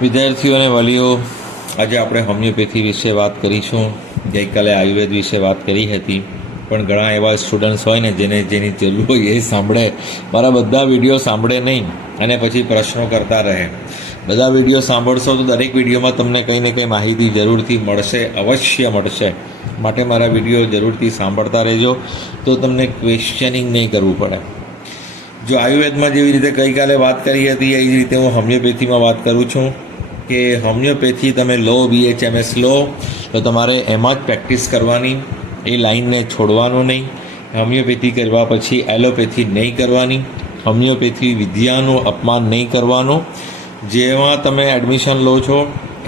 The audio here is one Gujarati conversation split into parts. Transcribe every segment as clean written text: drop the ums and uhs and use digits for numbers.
વિદ્યાર્થીઓ અને વાલીઓ, આજે આપણે હોમિયોપેથી વિશે વાત કરીશું. ગઈકાલે આયુર્વેદ વિશે વાત કરી હતી, પણ ઘણા એવા સ્ટુડન્ટ્સ હોય ને જેની જરૂર હોય એ સાંભળે, મારા બધા વિડીયો સાંભળે નહીં અને પછી પ્રશ્નો કરતા રહે. બધા વિડીયો સાંભળશો તો દરેક વિડીયોમાં તમને કંઈ ને કંઈ માહિતી જરૂરથી મળશે, અવશ્ય મળશે. માટે મારા વિડીયો જરૂરથી સાંભળતા રહેજો, તો તમને ક્વેશ્ચનિંગ નહીં કરવું પડે. જો આયુર્વેદમાં જેવી રીતે ગઈકાલે વાત કરી હતી એ જ રીતે હું હોમિયોપેથીમાં વાત કરું છું કે હોમિયોપેથી તમે લો, BHMS લો તો તમારે એમાં જ પ્રેક્ટિસ કરવાની, એ લાઈનને છોડવાનું નહીં. હોમિયોપેથી કરવા પછી એલોપેથી નહીં કરવાની. હોમિયોપેથી વિદ્યાનું અપમાન નહીં કરવાનું. જેમાં તમે એડમિશન લો છો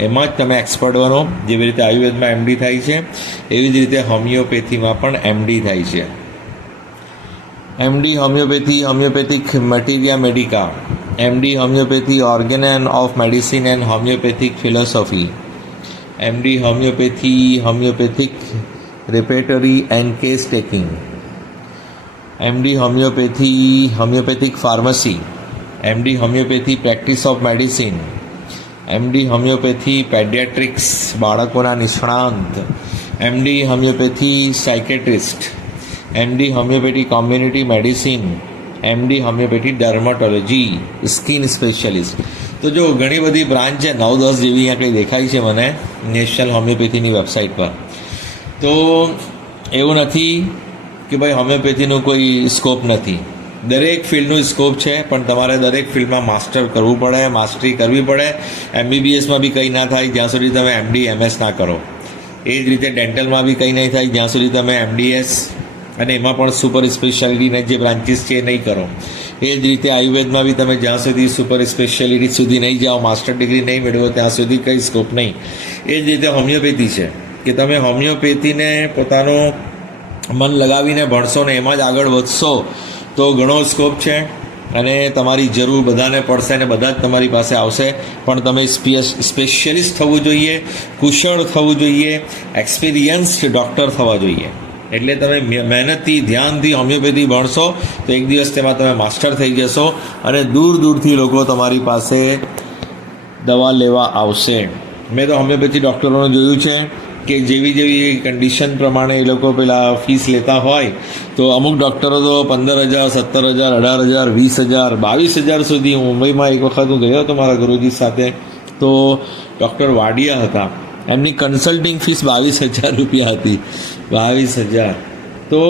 એમાં જ તમે એક્સપર્ટ બનો. જેવી રીતે આયુર્વેદમાં MD થાય છે એવી જ રીતે હોમિયોપેથીમાં પણ MD થાય છે. MD homeopathy, homeopathic materia medica. MD homeopathy, organ of medicine and homeopathic philosophy. MD homeopathy, homeopathic repertory and case taking. MD homeopathy, homeopathic pharmacy. MD homeopathy, practice of medicine. MD homeopathy, paediatrics, બાળકોના નિષ્ણાંત. MD homeopathy, psychiatrist. MD homeopathy, community medicine. MD homeopathy, dermatology, skin specialist. તો જો ઘણી બધી બ્રાન્ચ છે, 9-10 જેવી અહીંયા કંઈ દેખાય છે મને નેશનલ હોમિયોપેથીની વેબસાઇટ પર. તો એવું નથી કે ભાઈ હોમિયોપેથીનો કોઈ સ્કોપ નથી. દરેક ફિલ્ડનું સ્કોપ છે, પણ તમારે દરેક ફિલ્ડમાં માસ્ટર કરવું પડે, માસ્ટરી કરવી પડે. MBBSમાં બી કંઈ ના થાય જ્યાં સુધી તમે MD MS ના કરો. એ જ રીતે ડેન્ટલમાં બી કંઈ નહીં થાય જ્યાં સુધી તમે MDS અને એમાં પણ સુપર સ્પેશિયાલિટીના જે બ્રાન્ચીસ છે એ નહીં કરો. એ જ રીતે આયુર્વેદમાં બી તમે જ્યાં સુધી સુપર સ્પેશિયાલિટી સુધી નહીં જાઓ, માસ્ટર ડિગ્રી નહીં મેળવો ત્યાં સુધી કંઈ સ્કોપ નહીં. એ જ રીતે હોમિયોપેથી છે કે તમે હોમિયોપેથીને પોતાનું મન લગાવીને ભણશો ને એમાં જ આગળ વધશો તો ઘણો સ્કોપ છે અને તમારી જરૂર બધાને પડશે ને બધા જ તમારી પાસે આવશે. પણ તમે સ્પેશિયલિસ્ટ થવું જોઈએ, કુશળ થવું જોઈએ, એક્સપિરિયન્સ્ડ ડૉક્ટર થવા જોઈએ. એટલે તમે મહેનતથી, ધ્યાનથી હોમિયોપેથી ભણશો તો એક દિવસ તેમાં તમે માસ્ટર થઈ જશો અને દૂર દૂરથી લોકો તમારી પાસે દવા લેવા આવશે. મેં તો હોમિયોપેથી ડૉક્ટરોને જોયું છે કે જેવી જેવી કન્ડિશન પ્રમાણે એ લોકો પેલા ફીસ લેતા હોય તો અમુક ડૉક્ટરો તો 15,000, 17,000, 18,000, 20,000, 22,000 સુધી. મુંબઈમાં એક વખત હું ગયો હતો મારા ગુરુજી સાથે, તો ડૉક્ટર વાડિયા હતા, એમની કન્સલ્ટિંગ ફીસ 22,000 રૂપિયા હતી. 22,000. તો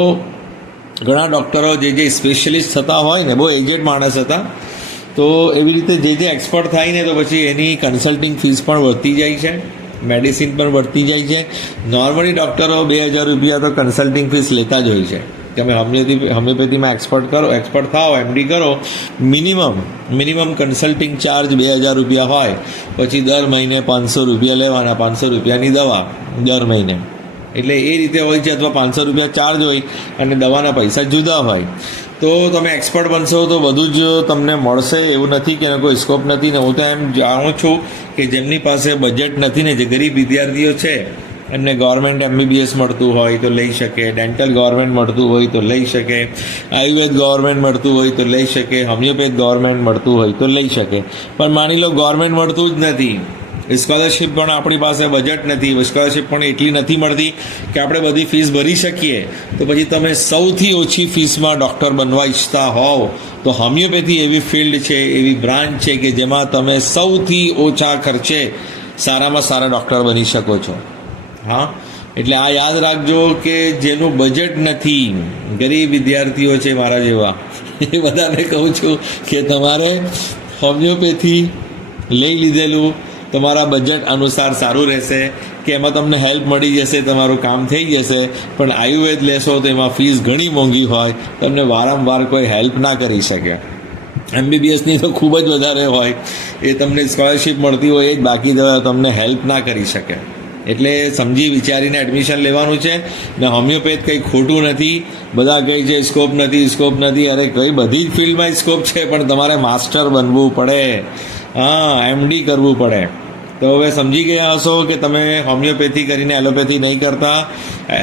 ઘણા ડૉક્ટરો જે સ્પેશિયલિસ્ટ થતા હોય ને, બહુ એજેડ માણસ હતા, તો એવી રીતે જે એક્સપર્ટ થાય ને તો પછી એની કન્સલ્ટિંગ ફીસ પણ વધતી જાય છે, મેડિસિન પણ વધતી જાય છે. નોર્મલી ડૉક્ટરો 2,000 રૂપિયા તો કન્સલ્ટિંગ ફીસ લેતા જ હોય છે. તમે હોમિયોપેથીમાં એક્સપર્ટ થાઓ, MD કરો, મિનિમમ કન્સલ્ટિંગ ચાર્જ 2,000 રૂપિયા હોય. પછી દર મહિને 500 રૂપિયા લેવાના, 500 રૂપિયાની દવા દર મહિને. એટલે એ રીતે હોય છે, અથવા 500 રૂપિયા ચાર્જ હોય અને દવાના પૈસા જુદા હોય. તો તમે એક્સપર્ટ બનશો તો બધું જ તમને મળશે. એવું નથી કે એનો કોઈ સ્કોપ નથી. ને હું તો એમ જાણું છું કે જેમની પાસે બજેટ નથી ને, જે ગરીબ વિદ્યાર્થીઓ છે, એમને ગવર્મેન્ટ MBBS મળતું હોય તો લઈ શકે, ડેન્ટલ ગવર્મેન્ટ મળતું હોય તો લઈ શકે, આયુર્વેદ ગવર્મેન્ટ મળતું હોય તો લઈ શકે, હોમિયોપેથ ગવર્મેન્ટ મળતું હોય તો લઈ શકે. પણ માની લો ગવર્મેન્ટ મળતું જ નથી, સ્કોલરશિપ પણ આપણી પાસે બજેટ નથી, સ્કોલરશિપ પણ એટલી નથી મળતી કે આપણે બધી ફીસ ભરી શકીએ, તો પછી તમે સૌથી ઓછી ફીસમાં ડૉક્ટર બનવા ઈચ્છતા હોવ તો હોમિયોપેથી એવી ફિલ્ડ છે, એવી બ્રાન્ચ છે કે જેમાં તમે સૌથી ઓછા ખર્ચે સારામાં સારા ડૉક્ટર બની શકો છો. હા, એટલે આ યાદ રાખજો કે જેનું બજેટ નથી, ગરીબ વિદ્યાર્થીઓ છે મારા જેવા, એ બધાને કહું છું કે તમારે હોમિયોપેથી લઈ લીધેલું તમારા બજેટ અનુસાર સારું રહેશે, કે એમાં તમને હેલ્પ મળી જશે, તમારું કામ થઈ જશે. પણ આયુર્વેદ લેશો તો એમાં ફીસ ઘણી મોંઘી હોય, તમને વારંવાર કોઈ હેલ્પ ના કરી શકે. MBBSની તો ખૂબ જ વધારે હોય, એ તમને સ્કોલરશિપ મળતી હોય એ જ, બાકી તમને હેલ્પ ના કરી શકે. એટલે સમજી વિચારીને એડમિશન લેવાનું છે. ને હોમિયોપેથ કંઈ ખોટું નથી. બધા કહે છે સ્કોપ નથી. અરે કઈ બધી જ ફિલ્ડમાં સ્કોપ છે, પણ તમારે માસ્ટર બનવું પડે. હા, MD કરવું પડે. તો હવે સમજી ગયા હશો કે તમે હોમિયોપેથી કરીને એલોપેથી નહીં કરતા,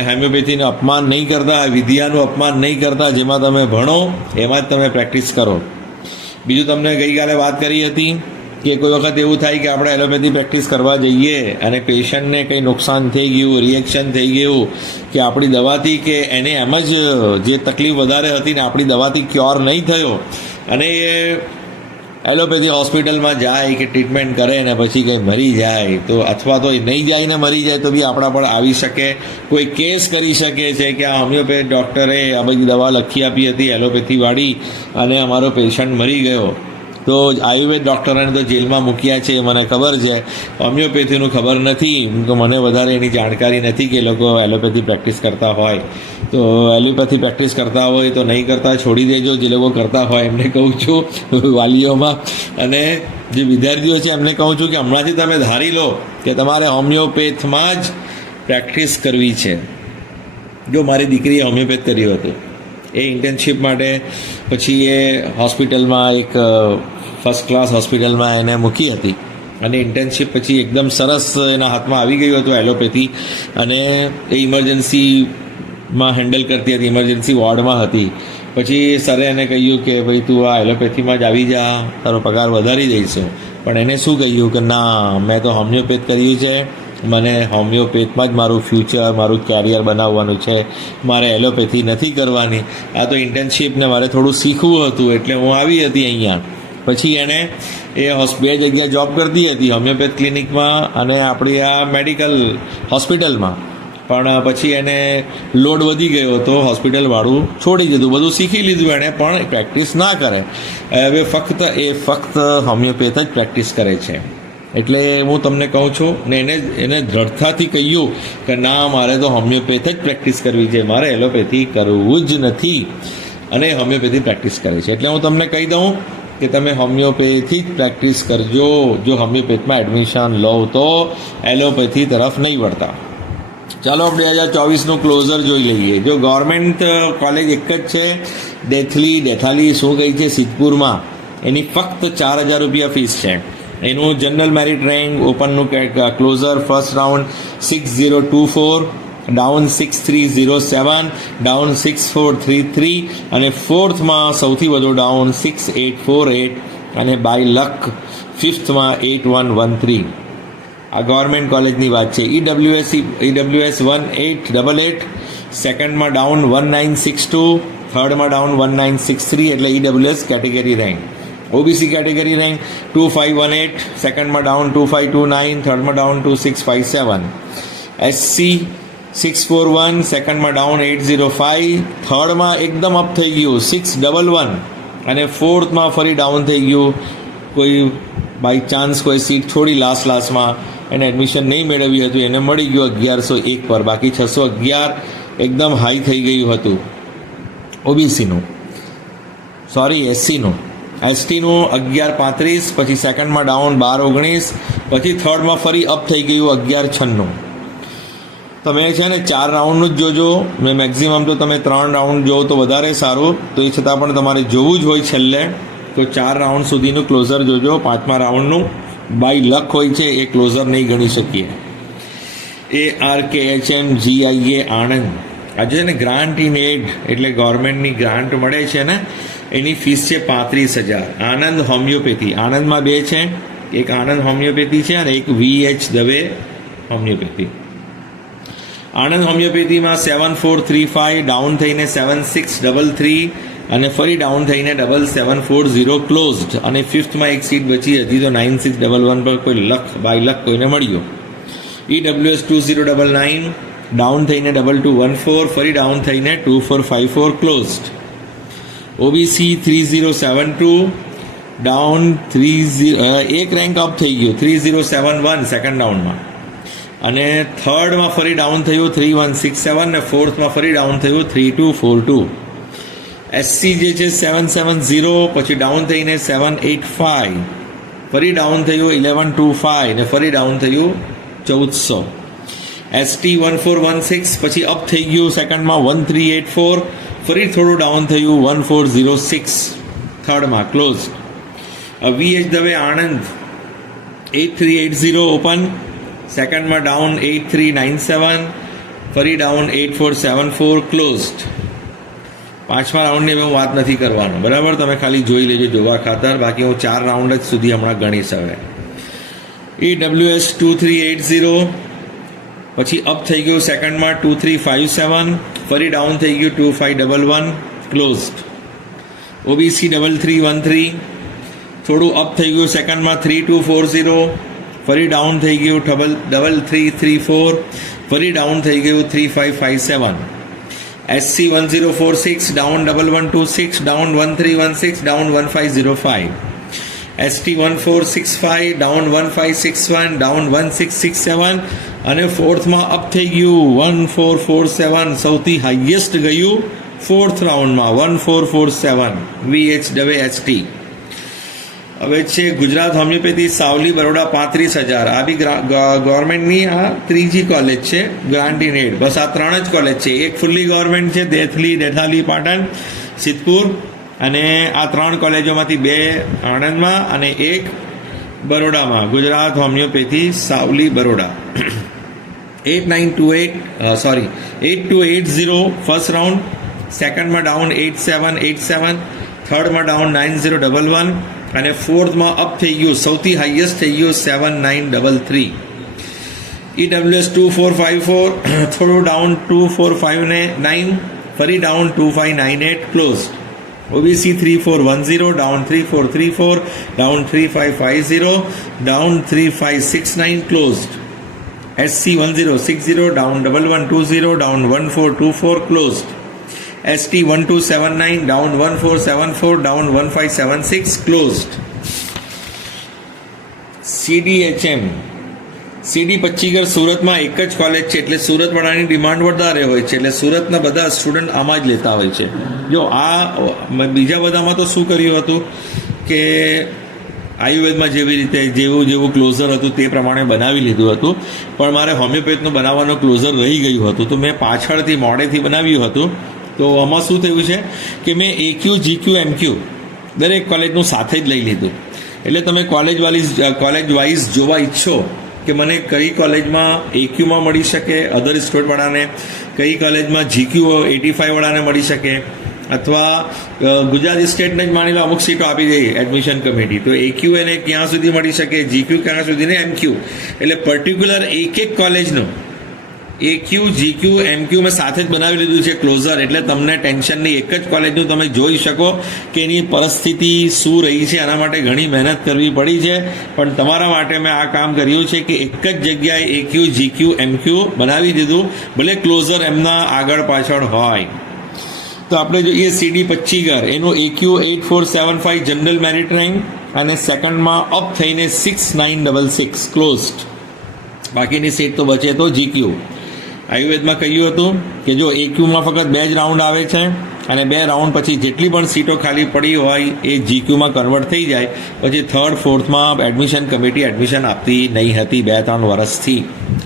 હોમિયોપેથીનું અપમાન નહીં કરતા, વિદ્યાનું અપમાન નહીં કરતા. જેમાં તમે ભણો એમાં જ તમે પ્રેક્ટિસ કરો. બીજું તમને ગઈકાલે વાત કરી હતી કે કોઈ વખત એવું થાય કે આપણે એલોપેથી પ્રેક્ટિસ કરવા જઈએ અને પેશન્ટને કંઈ નુકસાન થઈ ગયું, રિએક્શન થઈ ગયું, કે આપણી દવાથી કે એને એમ જ જે તકલીફ વધારે હતી ને આપણી દવાથી ક્યોર નહીં થયો અને એ એલોપેથી હોસ્પિટલમાં જાય કે ટ્રીટમેન્ટ કરે ને પછી કંઈ મરી જાય, તો અથવા તો નહીં જાય ને મરી જાય તો બી આપણા પર આવી શકે, કોઈ કેસ કરી શકે છે કે આ હોમિયોપેથ ડૉક્ટરે આ બધી દવા લખી આપી હતી એલોપેથીવાળી અને અમારો પેશન્ટ મરી ગયો. તો આયુર્વેદ ડૉક્ટરોને તો જેલમાં મૂક્યા છે, મને ખબર છે. હોમિયોપેથીનું ખબર નથી, તો મને વધારે એની જાણકારી નથી કે એ લોકો એલોપેથી પ્રેક્ટિસ કરતા હોય. તો એલોપેથી પ્રેક્ટિસ કરતા હોય તો નહીં કરતા છોડી દેજો. જે લોકો કરતા હોય એમને કહું છું વાલીઓમાં, અને જે વિદ્યાર્થીઓ છે એમને કહું છું કે હમણાંથી તમે ધારી લો કે તમારે હોમિયોપેથમાં જ પ્રેક્ટિસ કરવી છે. જો મારી દીકરીએ હોમિયોપેથ કર્યું હતું, એ ઇન્ટર્નશિપ માટે પછી એ હોસ્પિટલમાં એક ફર્સ્ટ ક્લાસ હોસ્પિટલમાં એને મૂકી હતી અને ઇન્ટર્નશિપ પછી એકદમ સરસ એના હાથમાં આવી ગયું હતું એલોપેથી, અને એ ઇમરજન્સીમાં હેન્ડલ કરતી હતી, ઇમરજન્સી વોર્ડમાં હતી. પછી સરે એને કહ્યું કે ભાઈ તું આ એલોપેથીમાં જ આવી જા, તારો પગાર વધારી દઈશું. પણ એને શું કહ્યું કે ના, મેં તો હોમિયોપેથ કર્યું છે, મને હોમિયોપેથમાં જ મારું ફ્યુચર, મારું કેરિયર બનાવવાનું છે, મારે એલોપેથી નથી કરવાની. આ તો ઇન્ટર્નશીપને મારે થોડું શીખવું હતું એટલે હું આવી હતી અહીંયા. પછી એણે એ 2 જગ્યાએ જોબ કરતી હતી, હોમિયોપેથ ક્લિનિકમાં અને આપણી આ મેડિકલ હોસ્પિટલમાં. પણ પછી એને લોડ વધી ગયો તો હોસ્પિટલવાળું છોડી દીધું, બધું શીખી લીધું એણે, પણ પ્રેક્ટિસ ના કરે. હવે ફક્ત હોમિયોપેથ જ પ્રેક્ટિસ કરે છે. એટલે હું તમને કહું છું ને એને દ્રઢતાથી કહ્યું કે ના, મારે તો હોમિયોપેથ જ પ્રેક્ટિસ કરવી છે, મારે એલોપેથી કરવું જ નથી, અને હોમિયોપેથી પ્રેક્ટિસ કરે છે. એટલે હું તમને કહી દઉં કે તમે હોમિયોપેથી જ પ્રેક્ટિસ કરજો. જો હોમિયોપેથમાં એડમિશન લો તો એલોપેથી તરફ નહીં વળતા. ચાલો આપણે 2024નું ક્લોઝર જોઈ લઈએ. જો ગવર્મેન્ટ કોલેજ એક જ છે, દેથાલી શું કહી છે સિદ્ધપુરમાં, એની ફક્ત 4,000 રૂપિયા ફીસ છે. એનું જનરલ મેરિટ રેન્ક ઓપનનું closure first round 6024, down 6307, down 6433 અને ફોર્થમાં સૌથી વધુ ડાઉન 6848 અને બાય લક ફિફ્થમાં 8113. આ ગવર્મેન્ટ કોલેજની વાત છે. EWS 1888, સેકન્ડમાં ડાઉન 1962, થર્ડમાં ડાઉન 1963 એટલે EWS category rank. OBC category rank 2518, સેકન્ડમાં ડાઉન 2529, થર્ડમાં ડાઉન 2657. SC 641, સેકન્ડમાં ડાઉન 805, થર્ડમાં એકદમ અપ થઈ ગયું 611 અને ફોર્થમાં ફરી ડાઉન થઈ ગયું. કોઈ બાય ચાન્સ કોઈ સીટ છોડી લાસ્ટમાં એને એડમિશન નહીં મેળવ્યું હતું, એને મળી ગયું 1101 પર, બાકી 611 એકદમ હાઈ થઈ ગયું હતું OBCનું, SCનું. STનું 1135, પછી સેકન્ડમાં ડાઉન 1219, પછી થર્ડમાં ફરી અપ થઈ ગયું 1196. તમે છે ને 4 રાઉન્ડનું જ જોજો. મેં મેક્ઝિમમ તો તમે 3 રાઉન્ડ જોવો તો વધારે સારું, તો એ છતાં પણ તમારે જોવું જ હોય છેલ્લે તો 4 રાઉન્ડ સુધીનું ક્લોઝર જોજો. 5મા રાઉન્ડનું બાય લક હોય છે, એ ક્લોઝર નહીં ગણી શકીએ. ARKHMGIA આણંદ, આજે છે ને ગ્રાન્ટ ઇન એડ એટલે ગવર્મેન્ટની ગ્રાન્ટ મળે છે ને, એની ફીસ છે 35,000. આનંદ હોમિયોપેથી, આણંદમાં 2 છે, એક આનંદ હોમિયોપેથી છે અને એક VH દવે હોમિયોપેથી. આણંદ હોમિયોપેથીમાં 7435, ડાઉન થઈને 7633 અને ફરી ડાઉન થઈને 7740 ક્લોઝડ, અને ફિફ્થમાં એક સીટ બચી હતી તો 9611 પર કોઈ બાય લક કોઈને મળ્યો. EWS 2099, ડાઉન થઈને 2214, ફરી ડાઉન થઈને 2454 ક્લોઝડ. OBC 3072, ડાઉન એક રેન્ક અપ થઈ ગયું 3071 સેકન્ડ રાઉન્ડમાં, અને થર્ડમાં ફરી ડાઉન થયું 3167 અને ફોર્થમાં ફરી ડાઉન થયું 3242. SC જે છે 770, પછી ડાઉન થઈને 785, ફરી ડાઉન થયું 1125 અને ફરી ડાઉન થયું 1400. ST 1416, પછી અપ થઈ ગયું સેકન્ડમાં 1384, ફરી થોડું ડાઉન થયું 1406 થર્ડમાં close. VH Dave Anand 8380 open, સેકન્ડમાં ડાઉન 8397, ફરી ડાઉન 8474 ક્લોઝડ. પાંચમા રાઉન્ડની હવે હું વાત નથી કરવાનો, બરાબર? તમે ખાલી જોઈ લેજો જોવા ખાતર, બાકી હું 4 રાઉન્ડ જ સુધી હમણાં ગણીશ. હવે EWS 2380, પછી અપ થઈ ગયું સેકન્ડમાં 2357, ફરી ડાઉન થઈ ગયું 2511, ક્લોઝડ. OBC 3313, થોડું અપ થઈ ગયું સેકન્ડમાં 3240, ફરી ડાઉન થઈ ગયું 3334, ફરી ડાઉન થઈ ગયું 3557. SC 1046, down 1126, down 1316, down 1505. ST 1465, down 1561, down 1667, અને ફોર્થમાં અપ થઈ ગયું 1447, સૌથી હાઈએસ્ટ ગયું ફોર્થ રાઉન્ડમાં 1447 VHWHT. હવે છે ગુજરાત હોમિયોપેથી સાવલી બરોડા 35,000. આ બી ગવર્મેન્ટની આ ત્રીજી કોલેજ છે, ગ્રાન્ટ ઇન એડ. બસ આ 3 જ કોલેજ છે. એક ફૂલ્લી ગવર્મેન્ટ છે, દેથાલી પાટણ, સિદ્ધપુર, અને આ 3 કોલેજોમાંથી 2 આણંદમાં અને 1 બરોડામાં. Gujarat homeopathy Savli Baroda. 8280 first round, સેકન્ડમાં ડાઉન 8787, થર્ડમાં ડાઉન 9011, અને ફોર્થમાં અપ થઈ ગયું, સૌથી હાઈએસ્ટ થઈ ગયું 7933. EWS 2454, થોડું ડાઉન 2459, ફરી down 2598, close. OBC 3410, down 3434, down 3550, down 3569, closed. SC 1060, down 1120, down 1424, closed. ST 1279, down 1474, down 1576, closed. CDHM Pachchigar સુરતમાં એક જ કોલેજ છે, એટલે સુરતવાળાની ડિમાન્ડ વધારે હોય છે, એટલે સુરતના બધા સ્ટુડન્ટ આમાં જ લેતા હોય છે. જો આ બીજા બધામાં તો શું કર્યું હતું કે આયુર્વેદમાં જેવી રીતે જેવું ક્લોઝર હતું તે પ્રમાણે બનાવી લીધું હતું, પણ મારે હોમિયોપેથનું બનાવવાનું ક્લોઝર રહી ગયું હતું, તો મેં પાછળથી મોડેથી બનાવ્યું હતું. તો આમાં શું થયું છે કે મેં AQ, GQ, MQ દરેક કોલેજનું સાથે જ લઈ લીધું. એટલે તમે કોલેજ વાઇઝ જોવા ઈચ્છો કે મને કઈ કોલેજમાં AQમાં મળી શકે અધર સ્ટેટવાળાને, કઈ કોલેજમાં GQ 85 વાળાને મળી શકે, અથવા ગુજરાત સ્ટેટને જ માની લો અમુક સીટો આપી દે એડમિશન કમિટી, તો AQ એને ક્યાં સુધી મળી શકે, GQ ક્યાં સુધી ને MQ. એટલે પર્ટિક્યુલર એક કોલેજનું AQ, GQ, MQ મેં સાથે જ બનાવી લીધું છે ક્લોઝર, એટલે તમને ટેન્શન નહીં. એક જ કોલેજનું તમે જોઈ શકો કે એની પરિસ્થિતિ શું રહી છે. આના માટે ઘણી મહેનત કરવી પડી છે, પણ તમારા માટે મેં આ કામ કર્યું છે કે એક જ જગ્યાએ AQ, GQ, MQ બનાવી દીધું, ભલે ક્લોઝર એમના આગળ પાછળ હોય. તો આપણે જોઈએ CD પચ્ચીગર, એનું AQ 8475 જનરલ મેરિટ રેન્ક, અને સેકન્ડમાં અપ થઈને 6966, ક્લોઝડ. બાકીની સીટ તો બચે તો GQ. આયુર્વેદમાં કહ્યું હતું કે જો AQમાં ફક્ત 2 જ રાઉન્ડ આવે છે, અને 2 રાઉન્ડ પછી જેટલી પણ સીટો ખાલી પડી હોય એ GQમાં કન્વર્ટ થઈ જાય. પછી થર્ડ ફોર્થમાં એડમિશન કમિટી એડમિશન આપતી નહીં હતી 2-3 વર્ષથી.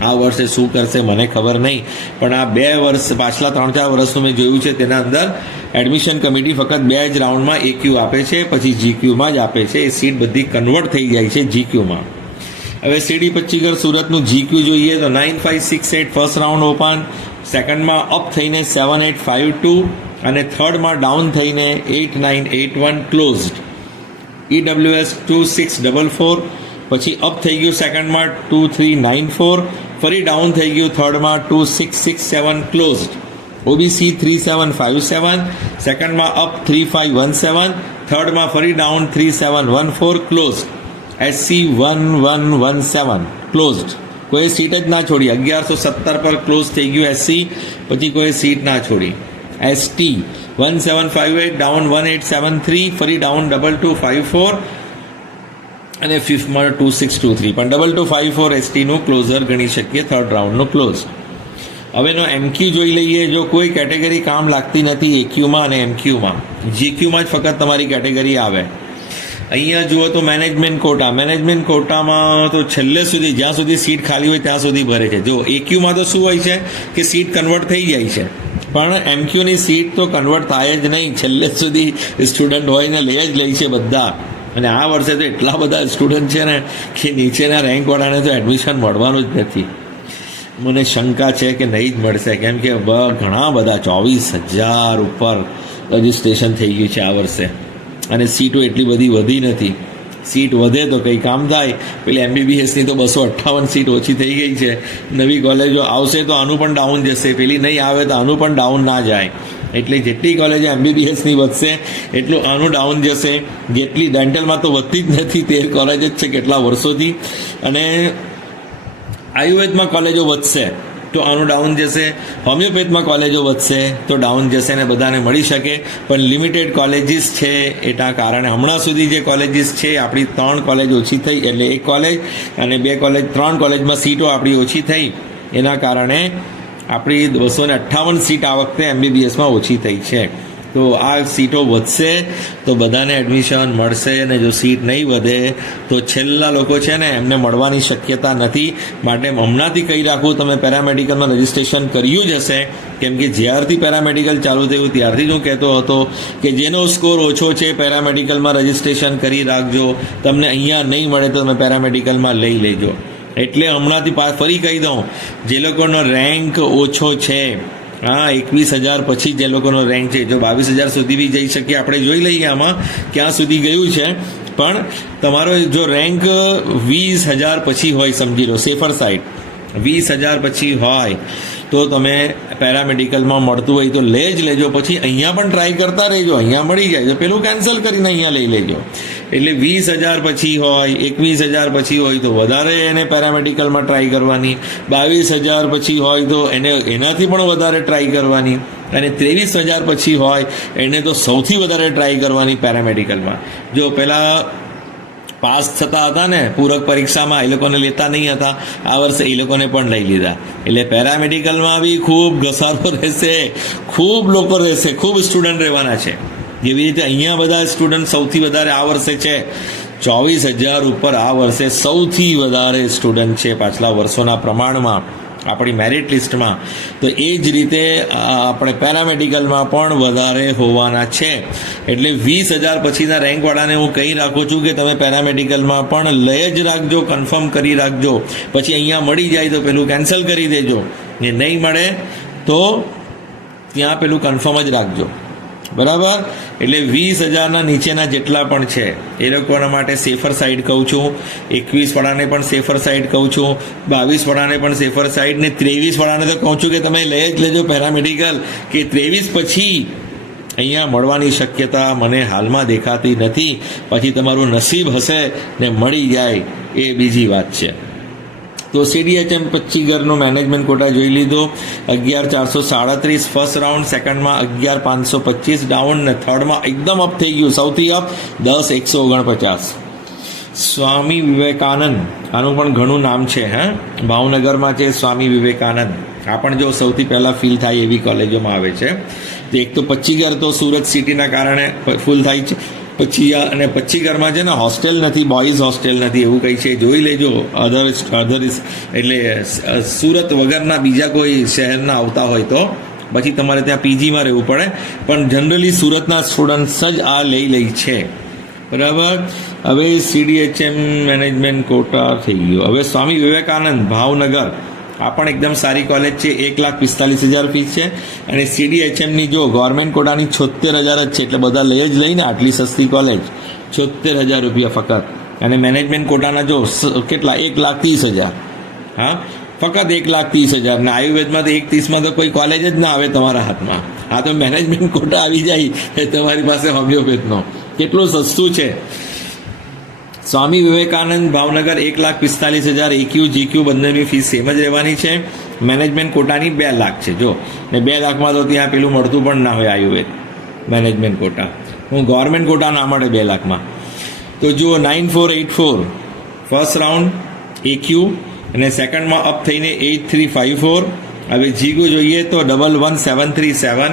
આ વર્ષે શું કરશે મને ખબર નહીં, પણ આ 2 વર્ષ પાછલા 3-4 વર્ષનું મેં જોયું છે, તેના અંદર એડમિશન કમિટી ફક્ત 2 જ રાઉન્ડમાં AQ આપે છે, પછી GQમાં જ આપે છે. એ સીટ બધી કન્વર્ટ થઈ જાય છે GQમાં. હવે CD પચ્ચીગર સુરતનું GQ જોઈએ તો 9568 ફર્સ્ટ રાઉન્ડ ઓપન, સેકન્ડમાં અપ થઈને 7852, અને થર્ડમાં ડાઉન થઈને 8981, ક્લોઝડ. EWS 2644, પછી અપ થઈ ગયું સેકન્ડમાં 2394, ફરી ડાઉન થઈ ગયું થર્ડમાં 2667, ક્લોઝડ. OBC 3757, સેકન્ડમાં અપ 3517, થર્ડમાં ફરી ડાઉન 3714, ક્લોઝડ. SC 1117, closed. કોઈ સીટ જ ના છોડી, 1117 પર ક્લોઝ થઈ ગયું SC, પછી કોઈ સીટ ના છોડી. ST 1758, ડાઉન 1873, ફરી ડાઉન 2254, અને ફિફ્થમાં 2623, પણ 2254 STનું ક્લોઝર ગણી શકીએ, થર્ડ રાઉન્ડનું ક્લોઝ. હવેનો MQ જોઈ લઈએ. જો કોઈ કેટેગરી કામ લાગતી નથી AQમાં અને MQમાં, GQમાં જ ફક્ત તમારી કેટેગરી આવે. અહીંયા જુઓ તો મેનેજમેન્ટ કોટામાં તો છેલ્લે સુધી જ્યાં સુધી સીટ ખાલી હોય ત્યાં સુધી ભરે છે. જો AQમાં તો શું હોય છે કે સીટ કન્વર્ટ થઈ જાય છે, પણ MQની સીટ તો કન્વર્ટ થાય જ નહીં, છેલ્લે સુધી સ્ટુડન્ટ હોય ને લઈ જ લે છે બધા. અને આ વર્ષે તો એટલા બધા સ્ટુડન્ટ છે ને કે નીચેના રેન્કવાળાને તો એડમિશન મળવાનું જ નથી. મને શંકા છે કે નહીં જ મળશે, કેમ કે ઘણા બધા 24,000 ઉપર રજિસ્ટ્રેશન થઈ ગયું છે આ વર્ષે, અને સીટો એટલી બધી વધી નથી. સીટ વધે તો કંઈ કામ થાય. પેલી MBBSની તો 258 સીટ ઓછી થઈ ગઈ છે. નવી કોલેજો આવશે તો આનું પણ ડાઉન જશે, પેલી નહીં આવે તો આનું પણ ડાઉન ના જાય. એટલે જેટલી કોલેજો MBBSની વધશે એટલું આનું ડાઉન જશે. જેટલી ડેન્ટલમાં તો વધતી જ નથી, 13 કોલેજ જ છે કેટલા વર્ષોથી. અને આયુર્વેદમાં કોલેજો વધશે તો આનું ડાઉન જશે, હોમિયોપેથમાં કોલેજો વધશે તો ડાઉન જશે, ને બધાને મળી શકે. પણ લિમિટેડ કોલેજીસ છે એના કારણે હમણાં સુધી જે કોલેજીસ છે આપણી 3 કોલેજ ઓછી થઈ, એટલે 1 કોલેજ અને 2 કોલેજ 3 કોલેજમાં સીટો આપણી ઓછી થઈ. એના કારણે આપણી 258 સીટ આ વખતે MBBSમાં ઓછી થઈ છે. તો આ સીટો વધશે તો બધાને એડમિશન મળશે, અને જો સીટ નહીં વધે તો છેલ્લા લોકો છે ને એમને મળવાની શક્યતા નથી. માટે હમણાંથી કહી રાખવું, તમે પેરામેડિકલમાં રજિસ્ટ્રેશન કર્યું જ હશે, કેમ કે જ્યારથી પેરામેડિકલ ચાલુ થયું ત્યારથી જ હું કહેતો હતો કે જેનો સ્કોર ઓછો છે પેરામેડિકલમાં રજિસ્ટ્રેશન કરી રાખજો. તમને અહીંયા નહીં મળે તો તમે પેરામેડિકલમાં લઈ લેજો. એટલે હમણાંથી ફરી કહી દઉં, જે લોકોનો રેન્ક ઓછો છે, 21,000 પછી જે લોકોનો રેન્ક છે, જો 22,000 સુધી બી જઈ શકીએ, આપણે જોઈ લઈએ આમાં ક્યાં સુધી ગયું છે. પણ તમારો જો રેન્ક 20,000 પછી હોય, સમજી લો સેફર સાઇડ 20,000 પછી હોય તો તમે પેરામેડિકલમાં મળતું હોય તો લે જ લેજો. પછી અહીંયા પણ ટ્રાય કરતા રહેજો, અહીંયા મળી જાય તો પેલું કેન્સલ કરીને અહીંયા લઈ લેજો. એટલે 20,000 પછી હોય, 21,000 પછી હોય તો વધારે એને પેરામેડિકલમાં ટ્રાય કરવાની, 22,000 પછી હોય તો એને એનાથી પણ વધારે ટ્રાય કરવાની, અને 23,000 પછી હોય એને તો સૌથી વધારે ટ્રાય કરવાની પેરામેડિકલમાં. જો પહેલાં પાસ થતા હતા ને પૂરક પરીક્ષામાં, એ લોકોને લેતા નહીં હતા, આ વર્ષે એ લોકોને પણ લઈ લીધા. એટલે પેરામેડિકલમાં બી ખૂબ ઘસારો રહેશે, ખૂબ લોકો રહેશે, ખૂબ સ્ટુડન્ટ રહેવાના છે. જેવી રીતે અહીંયા બધા સ્ટુડન્ટ સૌથી વધારે આ વર્ષે છે, 24,000 ઉપર આ વર્ષે સૌથી વધારે સ્ટુડન્ટ છે પાછલા વર્ષોના પ્રમાણમાં આપણી મેરિટ લિસ્ટમાં. તો એ જ રીતે આપણે પેરામેડિકલમાં પણ વધારે હોવાના છે. એટલે 20,000 પછીના રેન્કવાળાને હું કહી રાખું છું કે તમે પેરામેડિકલમાં પણ લઈ જ રાખજો, કન્ફર્મ કરી રાખજો. પછી અહીંયા મળી જાય તો પેલું કેન્સલ કરી દેજો, ને નહીં મળે તો ત્યાં પેલું કન્ફર્મ જ રાખજો. બરાબર? એટલે 20,000ના નીચેના જેટલા પણ છે એ લોકોના માટે સેફર સાઇડ કહું છું. 21 વાળાને પણ સેફર સાઇડ કહું છું, 22 વાળાને પણ સેફર સાઇડ, ને 23 વાળાને તો કહું છું કે તમે લઈ જ લેજો પેરામેડિકલ, કે 23 પછી અહીંયા મળવાની શક્યતા મને હાલમાં દેખાતી નથી. પછી તમારું નસીબ હશે ને મળી જાય એ બીજી વાત છે. તો CDHM 25 ઘરનો મેનેજમેન્ટ કોટા જોઈ લીધો, 11,437 ફર્સ્ટ રાઉન્ડ, સેકન્ડમાં 11,525 ડાઉન, ને થર્ડમાં એકદમ અપ થઈ ગયું, સૌથી અપ 10,149. સ્વામી વિવેકાનંદ, આનું પણ ઘણું નામ છે, ભાવનગરમાં છે સ્વામી વિવેકાનંદ. આ પણ જો સૌથી પહેલાં ફીલ થાય એવી કોલેજોમાં આવે છે. તો એક તો 25 ઘર તો સુરત સિટીના કારણે ફૂલ થાય છે. પછી અને 25 ઘરમાં છે ને હોસ્ટેલ નથી, બોયઝ હોસ્ટેલ નથી, એવું કંઈ છે, જોઈ લેજો. અધર એટલે સુરત વગરના બીજા કોઈ શહેરના આવતા હોય તો પછી તમારે ત્યાં પીજીમાં રહેવું પડે, પણ જનરલી સુરતના સ્ટુડન્ટ્સ જ આ લઈ છે. બરાબર? હવે CDHM મેનેજમેન્ટ કોટા થઈ ગયો. હવે સ્વામી વિવેકાનંદ ભાવનગર, આ પણ એકદમ સારી કોલેજ છે, 1,45,000 ફીસ છે. અને CDHMની જો ગવર્મેન્ટ કોટાની 76,000 જ છે, એટલે બધા લઈ જ લઈને આટલી સસ્તી કોલેજ, 76,000 રૂપિયા ફક્ત. અને મેનેજમેન્ટ કોટાના જો કેટલા, 1,30,000. ફક્ત 1,30,000. ને આયુર્વેદમાં તો 1,30,000 તો કોઈ કોલેજ જ ના આવે તમારા હાથમાં. આ તો મેનેજમેન્ટ કોટા આવી જાય તમારી પાસે હોમિયોપેથનો. કેટલું સસ્તું છે. સ્વામી વિવેકાનંદ ભાવનગર 1,45,000, AQ GQ બંનેની ફીસ સેમ જ રહેવાની છે. મેનેજમેન્ટ કોટાની 2 લાખ છે જો, ને 2 લાખમાં તો ત્યાં પેલું મળતું પણ ના હોય આયુર્વેદ મેનેજમેન્ટ કોટા. હું ગવર્મેન્ટ કોટા ના મળે 2 લાખમાં. તો જુઓ 9484 ફર્સ્ટ રાઉન્ડ AQ, અને સેકન્ડમાં અપ થઈને 8354. હવે જીગુ જોઈએ તો 11737,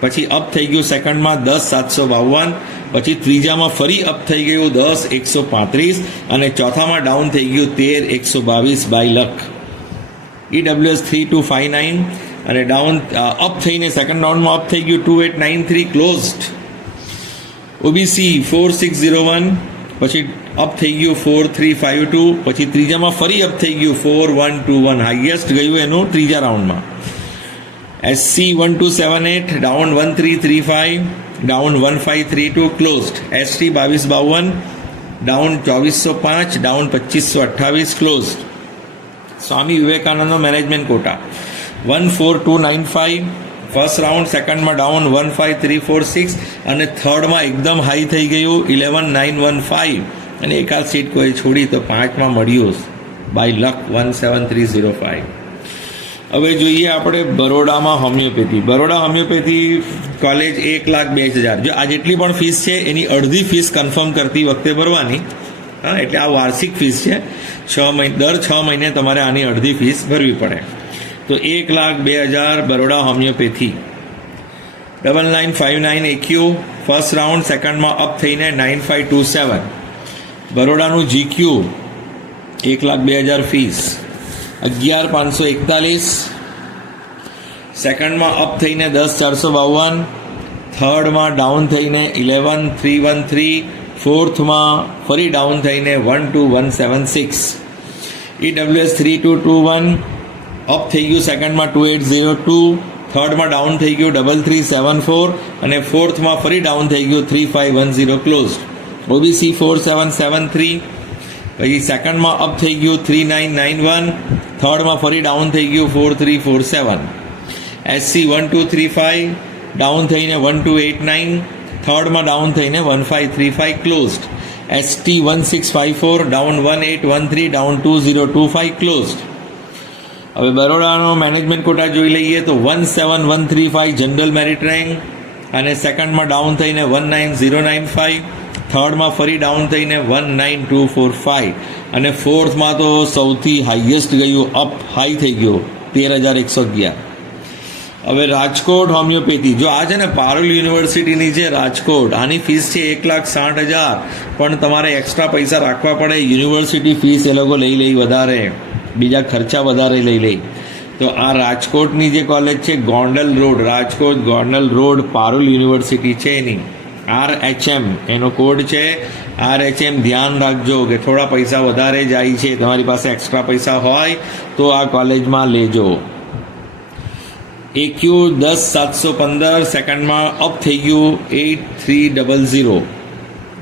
પછી અપ થઈ ગયું સેકન્ડમાં 10,752, પછી ત્રીજામાં ફરી અપ થઈ ગયું 10,135, અને ચોથામાં ડાઉન થઈ ગયું 13,122 બાય લક. EWS 3259, અને ડાઉન અપ થઈને સેકન્ડ રાઉન્ડમાં અપ થઈ ગયું 2893 ક્લોઝડ. OBC 4601, પછી અપ થઈ ગયું 4352, પછી ત્રીજામાં ફરી અપ થઈ ગયું 4121, હાઈએસ્ટ ગયું એનું ત્રીજા રાઉન્ડમાં. SC 1278 down 1335, down 1532 closed. ST 2252 down 2405 down 2528 closed. Swami Vivekananda management quota 14295 first round, સેકન્ડમાં ડાઉન 15346 અને થર્ડમાં એકદમ હાઈ થઈ ગયું 11915 અને એકાદ સીટ કોઈ છોડી તો પાંચમાં મળ્યું બાય લક 17305. હવે જોઈએ આપણે બરોડામાં હોમિયોપેથી. Baroda homeopathy college 1,02,000. જો આ જેટલી પણ ફીસ છે એની અડધી ફીસ કન્ફર્મ કરતી વખતે ભરવાની. હા, એટલે આ વાર્ષિક ફીસ છે. દર 6 મહિને તમારે આની અડધી ફીસ ભરવી પડે. તો 1,02,000 Baroda homeopathy. 9959 AQ first round, સેકન્ડમાં અપ થઈને 9527. બરોડાનું GQ 1,02,000 ફીસ 11,541. સેકન્ડમાં અપ થઈને 10,452. થર્ડમાં ડાઉન થઈને 11,313. ફોર્થમાં ફરી ડાઉન થઈને 12,176. EWS 3221 અપ થઈ ગયું સેકન્ડમાં 2802. થર્ડમાં ડાઉન થઈ ગયું 3374 અને ફોર્થમાં ફરી ડાઉન થઈ ગયું 3510 ક્લોઝડ. OBC 4773. પછી સેકન્ડમાં અપ થઈ ગયું 3991. થર્ડમાં ફરી ડાઉન થઈ ગયું 4347. SC 1235 ડાઉન થઈને 1289. થર્ડમાં ડાઉન થઈને 1535 closed. ST 1654 down 1813 down 2025 closed. હવે બરોડાનો મેનેજમેન્ટ કોટા જોઈ લઈએ તો 17135 જનરલ મેરિટ રેન્ક અને સેકન્ડમાં ડાઉન થઈને 19095. થર્ડમાં ફરી ડાઉન થઈને 19245 અને ફોર્થમાં તો સૌથી હાઈએસ્ટ ગયું, અપ હાઈ થઈ ગયો 13,111. હવે રાજકોટ હોમિયોપેથી. જો આ છે ને પારુલ યુનિવર્સિટીની છે રાજકોટ, આની ફીસ છે 1,60,000 પણ તમારે એક્સ્ટ્રા પૈસા રાખવા પડે. યુનિવર્સિટી ફીસ એ લોકો લઈ વધારે, બીજા ખર્ચા વધારે લઈ. તો આ રાજકોટની જે કોલેજ છે Gondal road, Rajkot Gondal road Parul university છે એની RH એનો કોડ છે RH. ધ્યાન રાખજો કે થોડા પૈસા વધારે જાય છે, તમારી પાસે એક્સ્ટ્રા પૈસા હોય તો આ કોલેજમાં લેજો. AQ 10,715 સેકન્ડમાં અપ થઈ ગયું 8300.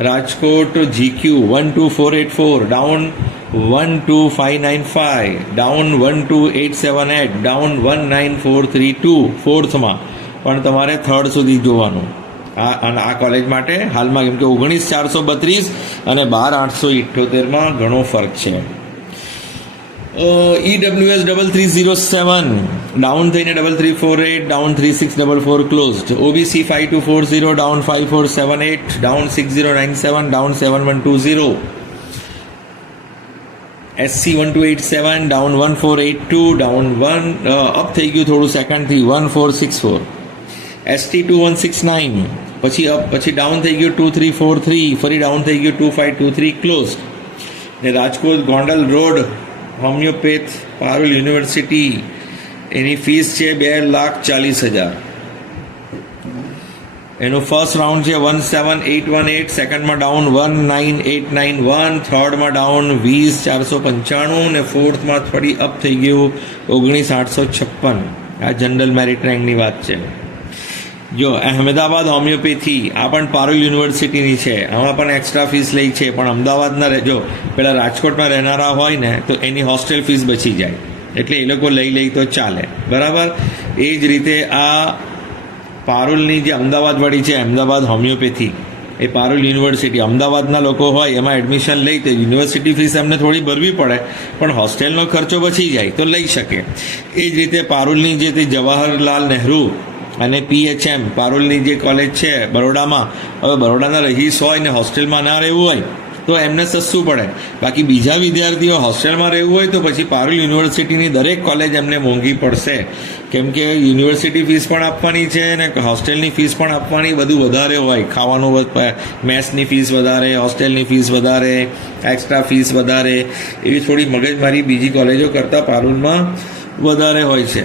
Rajkot GQ 12484 down 12595 down 12878 down 19432 ફોર્થમાં. પણ તમારે થર્ડ સુધી જોવાનું આ કોલેજ માટે હાલમાં, કેમ કે 19,432 અને 12,878 ઘણો ફરક છે. EWS 3307 ડાઉન થઈને 3348 down 3644 closed. OBC 5240 down 5478 down 6097 down 7120. SC 1287 down 1482 down 1 up થઈ ગયું થોડું સેકન્ડથી 1464. ST 2169 પછી ડાઉન થઈ ગયું 2343 ફરી ડાઉન થઈ ગયું 2523 ક્લોઝ. ને Rajkot Gondal road homeopath Parul university એની ફીસ છે 2,40,000. એનું ફર્સ્ટ રાઉન્ડ છે 17,818. સેકન્ડમાં ડાઉન 19,891. થર્ડમાં ડાઉન 20,495 ને ફોર્થમાં ફરી અપ થઈ ગયું 19,856. આ જનરલ મેરિટ રેન્કની વાત છે. જો અહેમદાબાદ હોમિયોપેથી આ પણ પારુલ યુનિવર્સિટીની છે, આમાં પણ એક્સ્ટ્રા ફીસ લે છે, પણ અમદાવાદના રહેજો પેલા રાજકોટમાં રહેનારા હોય ને તો એની હોસ્ટેલ ફીસ બચી જાય, એટલે એ લોકો લઈ તો ચાલે, બરાબર. એ જ રીતે આ પારુલની જે અમદાવાદવાળી છે અમદાવાદ હોમિયોપેથી, એ પારુલ યુનિવર્સિટી અમદાવાદના લોકો હોય એમાં એડમિશન લઈ તો યુનિવર્સિટી ફીસ એમને થોડી ભરવી પડે, પણ હોસ્ટેલનો ખર્ચો બચી જાય તો લઈ શકે. એ જ રીતે પારુલની જે તે જવાહરલાલ નહેરુ અને PHM પારુલની જે કોલેજ છે બરોડામાં, હવે બરોડાના રહીશ હોય ને હોસ્ટેલમાં ના રહેવું હોય તો એમને સસ્તું પડે. બાકી બીજા વિદ્યાર્થીઓ હોસ્ટેલમાં રહેવું હોય તો પછી પારુલ યુનિવર્સિટીની દરેક કોલેજ એમને મોંઘી પડશે, કેમ કે યુનિવર્સિટી ફીસ પણ આપવાની છે ને હોસ્ટેલની ફીસ પણ આપવાની, બધું વધારે હોય, ખાવાનું મેસની ફીસ વધારે, હોસ્ટેલની ફીસ વધારે, એક્સ્ટ્રા ફીસ વધારે, એવી થોડી મગજમારી બીજી કોલેજો કરતાં પારુલમાં વધારે હોય છે.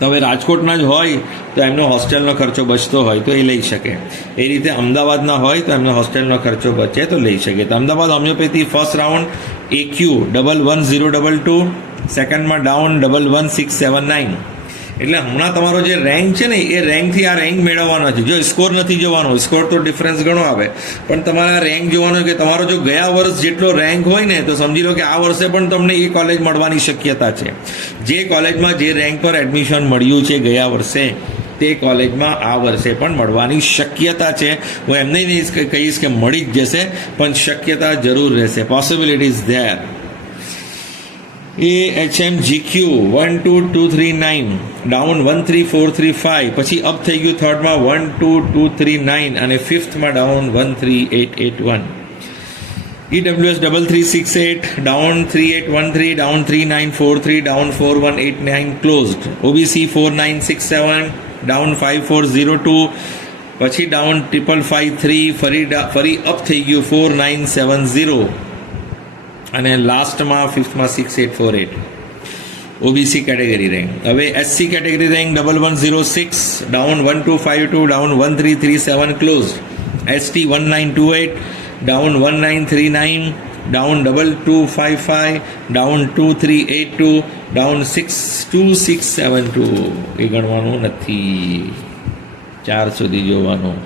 તો હવે રાજકોટના જ હોય તો એમનો હોસ્ટેલનો ખર્ચો બચતો હોય તો એ લઈ શકે. એ રીતે અમદાવાદના હોય તો એમનો હોસ્ટેલનો ખર્ચો બચે તો લઈ શકે. તો Ahmedabad homeopathy first round AQ 11022, સેકન્ડમાં ડાઉન 11679, એટલે હમણાં તમારો જે રેન્ક છે ને એ રેન્કથી આ રેન્ક મેળવવાનો છે. જો સ્કોર નથી જોવાનો, સ્કોર તો ડિફરન્સ ઘણો આવે, પણ તમારે આ રેન્ક જોવાનો કે તમારો જો ગયા વર્ષ જેટલો રેન્ક હોય ને તો સમજી લો કે આ વર્ષે પણ તમને એ કોલેજ મળવાની શક્યતા છે. જે કોલેજમાં જે રેન્ક પર એડમિશન મળ્યું છે ગયા વર્ષે તે કોલેજમાં આ વર્ષે પણ મળવાની શક્યતા છે. હું એમને નહીં કહીશ કે મળી જ જશે, પણ શક્યતા જરૂર રહેશે. Possibility is there. AHMGQ 12239 down 13435, પછી અપ થઈ ગયું થર્ડમાં 12239 અને ફિફ્થમાં down 13881. EWS 3368 down 3813 down 3943 down 4189 closed. OBC 4967 down 5402, પછી ડાઉન 5553 ફરી અપ થઈ ગયું 4970 અને લાસ્ટમાં ફિફ્થમાં 6848. OBC category rank. હવે SC category rank 1106 down 1252 down 1337 close. ST 1928 down 1939 down 2255 down 2382 down 2672. એ ગણવાનું નથી, 4 સુધી જોવાનું.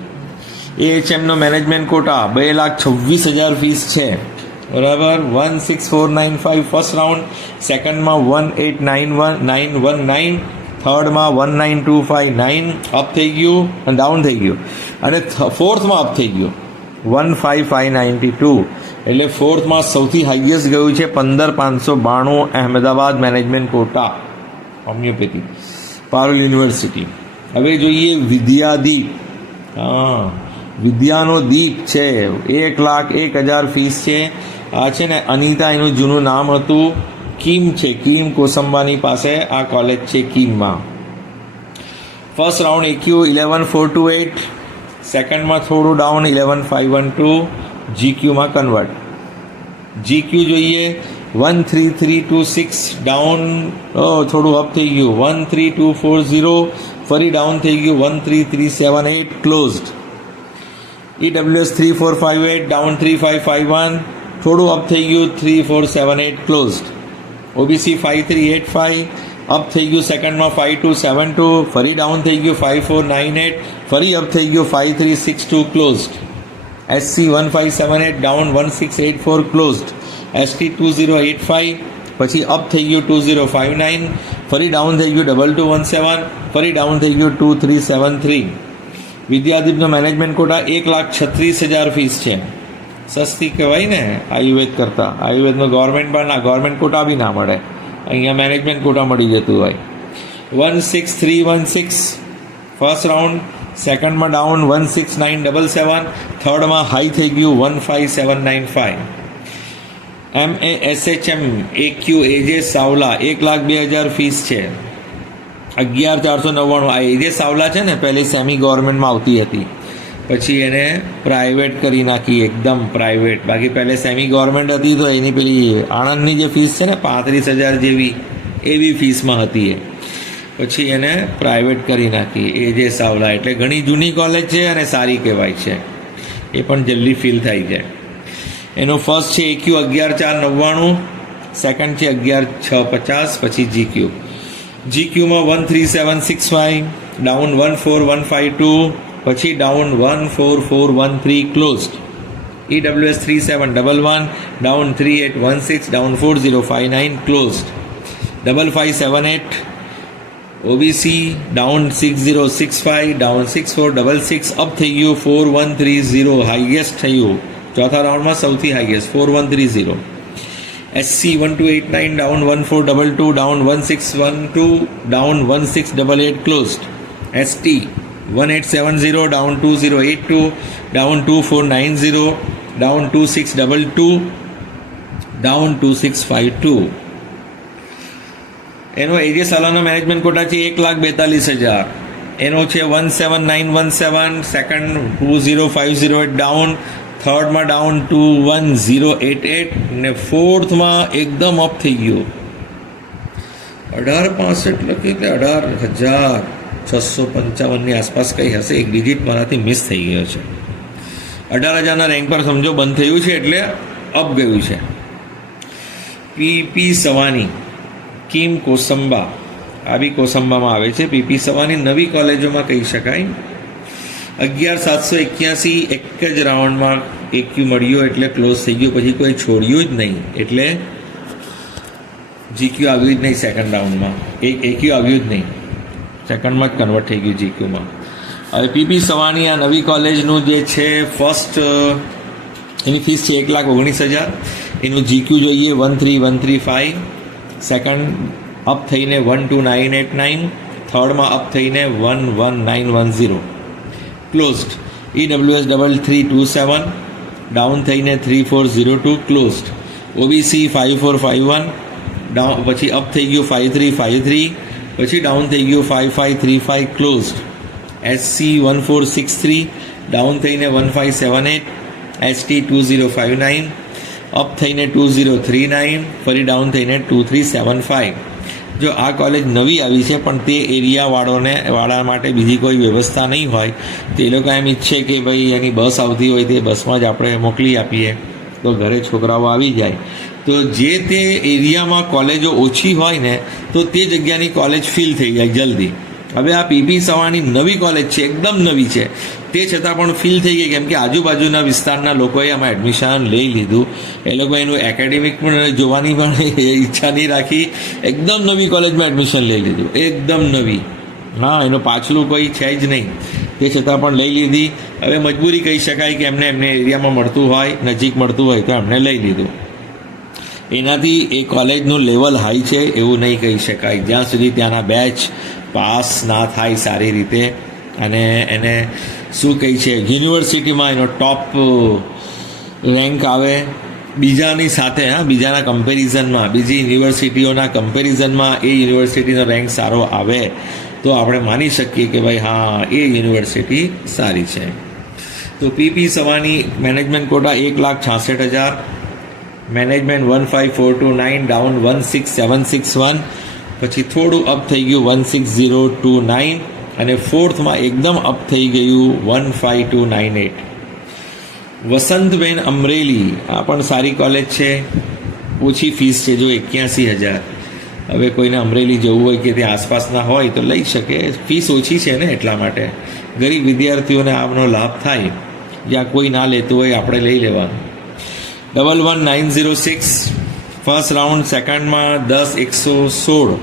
AHMનો મેનેજમેન્ટ કોટા 2,26,000 ફીસ છે, બરાબર. 16495 ફર્સ્ટ રાઉન્ડ, સેકન્ડમાં 1891919, થર્ડમાં 19259 અપ થઈ ગયું અને ડાઉન થઈ ગયું, અને ફોર્થમાં અપ થઈ ગયું 15592. એટલે ફોર્થમાં સૌથી હાઈએસ્ટ ગયું છે 15592 Ahmedabad management quota homeopathy, Parul university. હવે જોઈએ વિદ્યાદીપ. હા, વિદ્યાનો દીપ છે, 1,01,000 ફીસ છે. આ છે ને અનિતા, એનું જૂનું નામ હતું કિમ છે, કિમ કોસંબાની પાસે આ કોલેજ છે કિમમાં. ફર્સ્ટ રાઉન્ડ AQ 11428, સેકન્ડમાં થોડું ડાઉન 11512, GQમાં કન્વર્ટ. GQ જોઈએ 13326 ડાઉન, થોડું અપ થઈ ગયું 13240, ફરી ડાઉન થઈ ગયું 13378 ક્લોઝડ. EWS 3458 ડાઉન 3551, થોડું અપ થઈ ગયું 3478 ક્લોઝડ. OBC 5385 અપ થઈ ગયું સેકન્ડમાં 5272, ફરી ડાઉન થઈ ગયું 5498, ફરી અપ થઈ ગયું 5362 closed. SC 1578 down 1684 closed. ST 2085 પછી અપ થઈ ગયું 2059, ફરી ડાઉન થઈ ગયું 2217, ફરી ડાઉન થઈ ગયું 2373. વિદ્યાદીપનો મેનેજમેન્ટ કોટા 1,36,000 ફીસ છે. સસ્તી કહેવાય ને આયુર્વેદ કરતાં. આયુર્વેદનો ગવર્મેન્ટમાં ના, ગવર્મેન્ટ કોટા બી ના મળે, અહીંયા મેનેજમેન્ટ કોટા મળી જતું હોય. 16316 ફર્સ્ટ રાઉન્ડ, સેકન્ડમાં ડાઉન 16977, થર્ડમાં હાઈ થઈ ગયું 15795. MASHM AQ AJ Savla 1,02,000 fees છે, 11,499. આ AJ સાવલા છે ને પહેલી સેમી ગવર્મેન્ટમાં આવતી હતી, પછી એને પ્રાઇવેટ કરી નાખી, એકદમ પ્રાઇવેટ. બાકી પહેલે સેમી ગવર્મેન્ટ હતી તો એની પેલી આણંદની જે ફીસ છે ને 35,000 જેવી, એવી ફીસમાં હતી એ, પછી એને પ્રાઇવેટ કરી નાખી. AJ સાવલા એટલે ઘણી જૂની કોલેજ છે અને સારી કહેવાય છે, એ પણ જલ્દી ફીલ થાય છે. એનો ફર્સ્ટ છે AQ 11,499, સેકન્ડ છે 11,650, પછી GQમાં 13765 ડાઉન 14152, પછી down 14413 closed. EWS 3711 down 3816 down 4059 closed. 5578 OBC down 6065 down 6466, up થઈ ગયું 4130, હાઈએસ્ટ થયું ચોથા રાઉન્ડમાં, સૌથી highest 4130. SC 1289 down 1422 down 1612 down 1688 closed. ST 1870 down 2082 down 2490 down 2622 down 2652. એનો AJ સાલાનો મેનેજમેન્ટ કોટા છે 1,42,000. એનો છે 17917, સેકન્ડ 2050 ડાઉન, થર્ડમાં ડાઉન 21088 ને ફોર્થમાં એકદમ અપ થઈ ગયું 1865 લખી, એટલે 18,655 આસપાસ કંઈ હશે. એક ડિજિટ મારાથી મિસ થઈ ગયો છે. 18,000ના રેન્ક પર સમજો બંધ થયું છે એટલે અપ ગયું છે. PP સવાની કિમ કોસંબા આ બી કોસંબામાં આવે છે. પીપી સવાની નવી કોલેજોમાં કહી શકાય. 11,781 એક જ રાઉન્ડમાં એક્યુ મળ્યો એટલે ક્લોઝ થઈ ગયો, પછી કોઈ છોડ્યું જ નહીં, એટલે જીક્યુ આવ્યું જ નહીં સેકન્ડ રાઉન્ડમાં, એક્યુ આવ્યું જ નહીં, સેકન્ડમાં જ કન્વર્ટ થઈ ગયું જીક્યુમાં. હવે પીપી સવાની આ નવી કોલેજનું જે છે ફર્સ્ટ એની ફીસ છે 1,19,000. એનું જીક્યુ જોઈએ 13,135, સેકન્ડ અપ થઈને 12,989, થર્ડમાં અપ થઈને 11,910, ક્લોઝડ. EWS 3,327, ડાઉન થઈને 3,402, ક્લોઝડ. OBC 5,451, ડાઉન પછી અપ થઈ ગયું 5,353, પછી ડાઉન થઈ ગયું 5,535, ક્લોઝડ. SC 1,463, ડાઉન થઈને 1,578, ST 2,059, અપ થઈને 2,039, ફરી ડાઉન થઈને 2,375. જો આ કોલેજ નવી આવી છે પણ તે એરિયાવાળા માટે બીજી કોઈ વ્યવસ્થા નહીં હોય તો એ લોકો એમ ઈચ્છે કે ભાઈ એની બસ આવતી હોય તે બસમાં જ આપણે મોકલી આપીએ તો ઘરે છોકરાઓ આવી જાય. તો જે તે એરિયામાં કોલેજો ઓછી હોય ને તો તે જગ્યાની કોલેજ ફિલ થઈ જાય જલ્દી. હવે આ પીપી સવાની નવી કોલેજ છે, એકદમ નવી છે, તે છતાં પણ ફિલ થઈ ગઈ કેમ કે આજુબાજુના વિસ્તારના લોકોએ આમાં એડમિશન લઈ લીધું. એ લોકો એનું એકેડેમિક પણ જોવાની પણ ઈચ્છા નહીં રાખી, એકદમ નવી કોલેજમાં એડમિશન લઈ લીધું, એકદમ નવી. હા, એનું પાછલું કોઈ છે જ નહીં, તે છતાં પણ લઈ લીધી. હવે મજબૂરી કહી શકાય કે એમને એરિયામાં મળતું હોય, નજીક મળતું હોય તો એમણે લઈ લીધું. એનાથી એ કોલેજનું લેવલ હાઈ છે એવું નહીં કહી શકાય જ્યાં સુધી ત્યાંના બેચ પાસ ના થાય સારી રીતે અને એને શું કહી છે યુનિવર્સિટીમાં એનો ટોપ રેન્ક આવે બીજાની સાથે. બીજાના કમ્પેરિઝનમાં, બીજી યુનિવર્સિટીઓના કમ્પેરિઝનમાં એ યુનિવર્સિટીનો રેન્ક સારો આવે તો આપણે માની શકીએ કે ભાઈ હા એ યુનિવર્સિટી સારી છે. તો PP Savani management quota 1,66,000, management 15,429, down 16,761, પછી થોડું અપ થઈ ગયું 16,029 અને ફોર્થમાં એકદમ અપ થઈ ગયું 15,298. વસંતબેન અમરેલી, આ પણ સારી કોલેજ છે, ઓછી ફીસ છે જો 81,000. હવે કોઈને અમરેલી જવું હોય કે તે આસપાસના હોય તો લઈ શકે, ફીસ ઓછી છે ને એટલા માટે. ગરીબ વિદ્યાર્થીઓને આનો લાભ થાય, જ્યાં કોઈ ના લેતું હોય આપણે લઈ લેવાનું. 11,906 ફર્સ્ટ રાઉન્ડ, સેકન્ડમાં 10,116.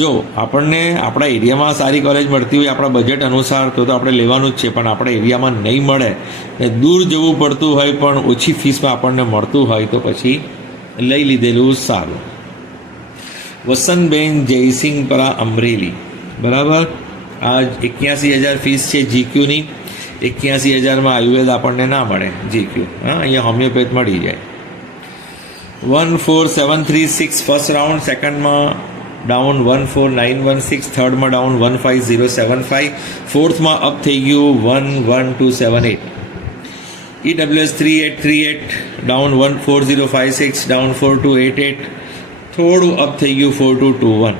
જો આપણને આપણા એરિયામાં સારી કોલેજ મળતી હોય આપણા બજેટ અનુસાર તો આપણે લેવાનું જ છે, પણ આપણા એરિયામાં નહીં મળે ને દૂર જવું પડતું હોય પણ ઓછી ફીસમાં આપણને મળતું હોય તો પછી લઈ લીધેલું સારું. વસંતબેન જયસિંહપરા અમરેલી, બરાબર. આ 81,000 ફીસ છે જીક્યુની. 81,000માં આયુર્વેદ આપણને ના મળે જીક્યુ, અહીંયા હોમિયોપેથ મળી જાય. 14,736 ફર્સ્ટ રાઉન્ડ, સેકન્ડમાં ડાઉન 14,916, થર્ડમાં ડાઉન 15,075, ફોર્થમાં અપ થઈ ગયું 11,278. EWS 3,838, ડાઉન 14,056, ડાઉન 4,288, થોડું અપ થઈ ગયું 4,221.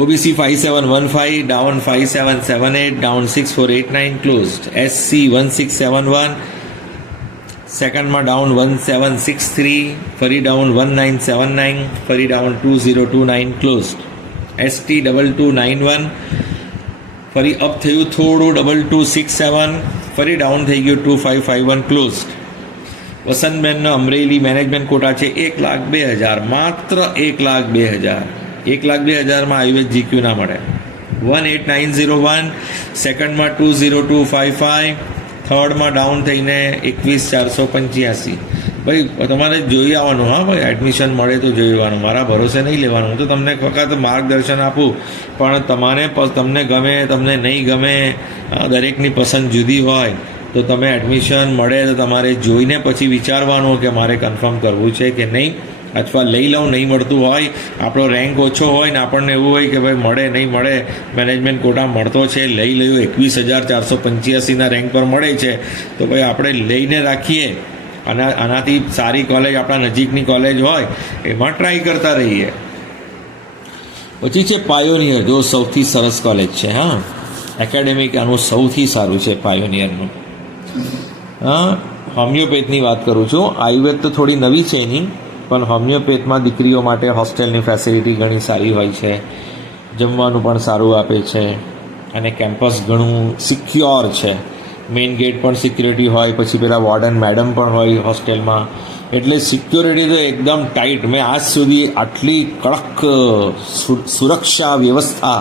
OBC 5,715, down 5,778, down 6,489, closed. SC 1,671, સેકન્ડમાં ડાઉન 1,763, ફરી ડાઉન 1,979, ફરી ડાઉન 2,029, ક્લોઝડ. ST 2,291, ફરી અપ થયું થોડું 2,267, ફરી ડાઉન થઈ ગયું 2,551, ક્લોઝડ. વસંતબેનનો અમરેલી મેનેજમેન્ટ કોટા છે 1,02,000, માત્ર 1,02,000. 1,02,000માં આયુર્વેદ જીક્યુ ના મળે. 18,901, સેકન્ડમાં 2,0255, થર્ડમાં ડાઉન થઈને 21,485. ભાઈ તમારે જોઈ આવવાનું, હા ભાઈ, એડમિશન મળે તો જોઈ આવવાનું, મારા ભરોસે નહીં લેવાનું. હું તો તમને વખત માર્ગદર્શન આપું પણ તમને ગમે તમને નહીં ગમે, દરેકની પસંદ જુદી હોય તો તમે એડમિશન મળે તો તમારે જોઈને પછી વિચારવાનું કે મારે કન્ફર્મ કરવું છે કે નહીં, અથવા લઈ લઉં નહીં મળતું હોય, આપણો રેન્ક ઓછો હોય ને આપણને એવું હોય કે ભાઈ મળે નહીં મળે, મેનેજમેન્ટ કોટા મળતો છે લઈ લઉં, 21,485ના રેન્ક પર મળે છે તો ભાઈ આપણે લઈને રાખીએ અને આનાથી સારી કોલેજ આપણા નજીકની કોલેજ હોય એમાં ટ્રાય કરતા રહીએ. પછી છે પાયોનિયર, જો સૌથી સરસ કોલેજ છે. હા, એકેડેમિક આનું સૌથી સારું છે પાયોનિયરનું. હા, હોમિયોપેથની વાત કરું છું. આયુર્વેદ તો થોડી નવી છે એની, પણ હોમિયોપેથમાં દીકરીઓ માટે હોસ્ટેલની ફેસિલિટી ઘણી સારી હોય છે. જમવાનું પણ સારું આપે છે અને કેમ્પસ ઘણું સિક્યોર છે. મેઇન ગેટ પણ સિક્યુરિટી હોય, પછી પેલા વોર્ડન મેડમ પણ હોય હોસ્ટેલમાં, એટલે સિક્યોરિટી તો એકદમ ટાઈટ. મેં આજ સુધી આટલી કડક સુરક્ષા વ્યવસ્થા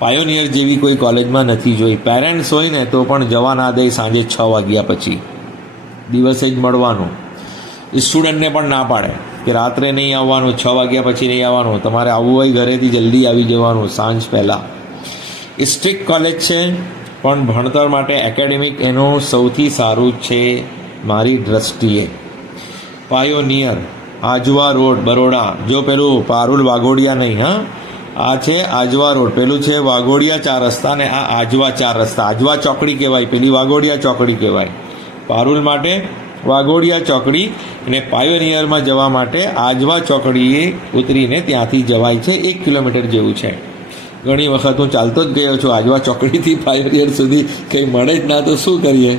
પાયોનિયર જેવી કોઈ કોલેજમાં નથી જોઈ. પેરેન્ટ્સ હોય ને તો પણ જવા ના દે સાંજે 6 વાગ્યા પછી, દિવસે જ મળવાનું. સ્ટુડન્ટને પણ ના પાડે કે રાત્રે નહીં આવવાનું, 6 વાગ્યા પછી નહીં આવવાનું, તમારે આવવું હોય ઘરેથી જલ્દી આવી જવાનું સાંજ પહેલાં. સ્ટ્રિક્ટ કોલેજ છે પણ ભણતર માટે એકેડેમિક એનું સૌથી સારું છે મારી દ્રષ્ટિએ. Pioneer, Ajwa road, Baroda. જો પેલું પારુલ વાઘોડિયા નહીં, હા, આ છે આજવા રોડ, પેલું છે વાઘોડિયા 4 રસ્તા ને આ આજવા 4 રસ્તા. આજવા ચોકડી કહેવાય, પેલી વાઘોડિયા ચોકડી કહેવાય. પારુલ માટે વાઘોડિયા ચોકડી અને પાયોનિયરમાં જવા માટે આજવા ચોકડીએ ઉતરીને ત્યાંથી જવાય છે. 1 કિલોમીટર જેવું છે. ઘણી વખત હું ચાલતો જ ગયો છું આજવા ચોકડીથી પાયોનિયર સુધી, કંઈ મળે જ ના તો શું કરીએ.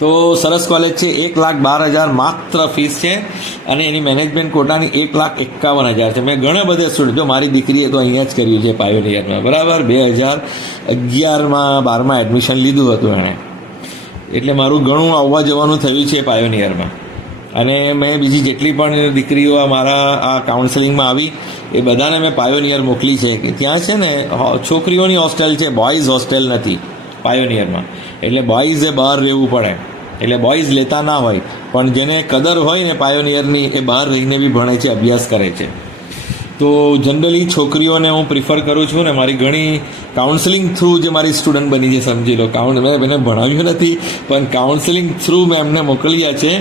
તો સરસ કોલેજ છે. 1,12,000 માત્ર ફીસ છે અને એની મેનેજમેન્ટ કોટાની 1,51,000 છે. મેં ઘણા બધા સ્ટુડન્ટ, જો મારી દીકરીએ તો અહીંયા જ કર્યું છે પાયોનિયરમાં, બરાબર. 2011માં 12માં એડમિશન લીધું હતું એણે, એટલે મારું ઘણું આવવા જવાનું થયું છે પાયોનિયરમાં. અને મેં બીજી જેટલી પણ દીકરીઓ મારા આ કાઉન્સેલિંગમાં આવી એ બધાને મેં પાયોનિયર મોકલી છે. કે ત્યાં છે ને છોકરીઓની હોસ્ટેલ છે, બોયઝ હોસ્ટેલ નથી પાયોનિયરમાં. એટલે બોયઝે બહાર રહેવું પડે, એટલે બોયઝ લેતા ના હોય, પણ જેને કદર હોય ને પાયોનિયરની એ બહાર રહીને બી ભણે છે, અભ્યાસ કરે છે. તો જનરલી છોકરીઓને હું પ્રિફર કરું છું ને. મારી ઘણી કાઉન્સેલિંગ થ્રુ જે મારી સ્ટુડન્ટ બની છે, સમજી લો, મેં એને ભણાવ્યું નથી પણ કાઉન્સેલિંગ થ્રુ મેં એમને મોકલ્યા છે.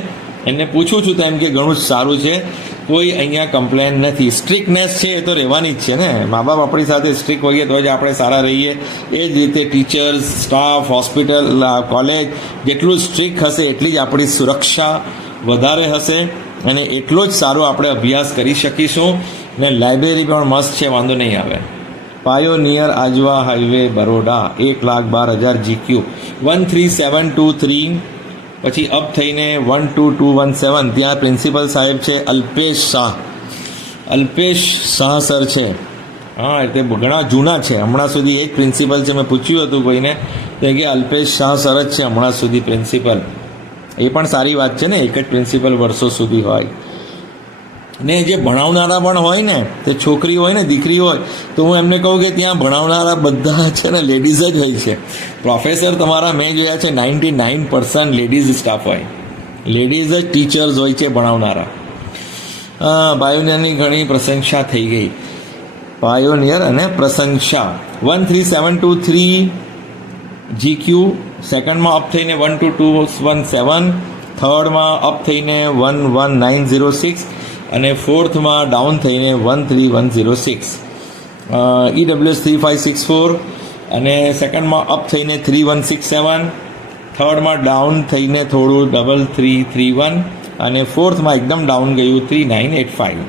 એમને પૂછું છું તો એમ કે ઘણું સારું છે, કોઈ અહીંયા કમ્પ્લેન નથી. સ્ટ્રિકનેસ છે એ તો રહેવાની જ છે ને, મા બાપ આપણી સાથે સ્ટ્રિક હોઈએ તો જ આપણે સારા રહીએ. એ જ રીતે ટીચર્સ, સ્ટાફ, હોસ્પિટલ, કોલેજ જેટલું સ્ટ્રિક હશે એટલી જ આપણી સુરક્ષા વધારે હશે અને એટલો જ સારો આપણે અભ્યાસ કરી શકીશું. ને લાઇબ્રેરી પણ મસ્ત છે, વાંધો નહીં આવે. Pioneer, Ajwa highway, Baroda. 1,12,000 GQ 13723. પછી અપ થઈને 12217. ત્યાં પ્રિન્સિપલ સાહેબ છે અલ્પેશ શાહ. અલ્પેશ શાહ સર છે, હા, એટલે ઘણા જૂના છે. હમણાં સુધી એ જ પ્રિન્સિપલ છે. મેં પૂછ્યું હતું કોઈને તો કે અલ્પેશ શાહ સર જ છે હમણાં સુધી પ્રિન્સિપલ. એ પણ સારી વાત છે ને, એક જ પ્રિન્સિપલ વર્ષો સુધી હોય. ને જે ભણાવનારા પણ હોય ને, તે છોકરી હોય ને દીકરી હોય, તો હું એમને કહું કે ત્યાં ભણાવનારા બધા છે ને લેડીઝ જ હોય છે. પ્રોફેસર તમારા મેં જોયા છે 99% લેડીઝ સ્ટાફ હોય, લેડીઝ જ ટીચર્સ હોય છે ભણાવનારા. પાયોનિયરની ઘણી પ્રશંસા થઈ ગઈ. પાયોનિયર અને પ્રશંસા. 13723 GQ. સેકન્ડમાં અપ થઈને 12217, થર્ડમાં અપ થઈને 11906 અને ફોર્થમાં ડાઉન થઈને 13106. EWS 3564 અને સેકન્ડમાં અપ થઈને 3167, થર્ડમાં ડાઉન થઈને થોડું 3331 અને ફોર્થમાં એકદમ ડાઉન ગયું 3985.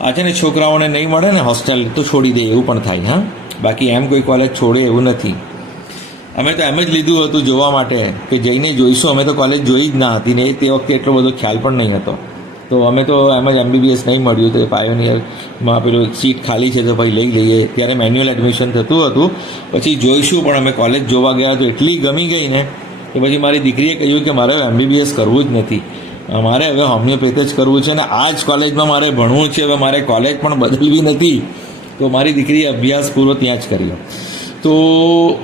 આ છે ને છોકરાઓને નહીં મળે ને હોસ્ટેલ તો છોડી દે એવું પણ થાય. હા, બાકી એમ કોઈ કોલેજ છોડે એવું નથી. અમે તો એમ જ લીધું હતું જોવા માટે કે જઈને જોઈશું. અમે તો કોલેજ જોઈ જ ના હતી ને તે વખતે એટલો બધો ખ્યાલ પણ નહીં હતો. તો અમે તો એમ જ MBBS નહીં મળ્યું તો પાયોનિયરમાં પેલું સીટ ખાલી છે તો ભાઈ લઈ લઈએ. ત્યારે મેન્યુઅલ એડમિશન થતું હતું, પછી જોઈશું. પણ અમે કોલેજ જોવા ગયા તો એટલી ગમી ગઈ ને કે પછી મારી દીકરીએ કહ્યું કે મારે MBBS કરવું જ નથી, મારે હવે હોમિયોપેથી જ કરવું છે ને આ જ કોલેજમાં મારે ભણવું છે. હવે મારે કોલેજ પણ બદલવી નથી, તો મારી દીકરીએ અભ્યાસ પૂરો ત્યાં જ કર્યો. તો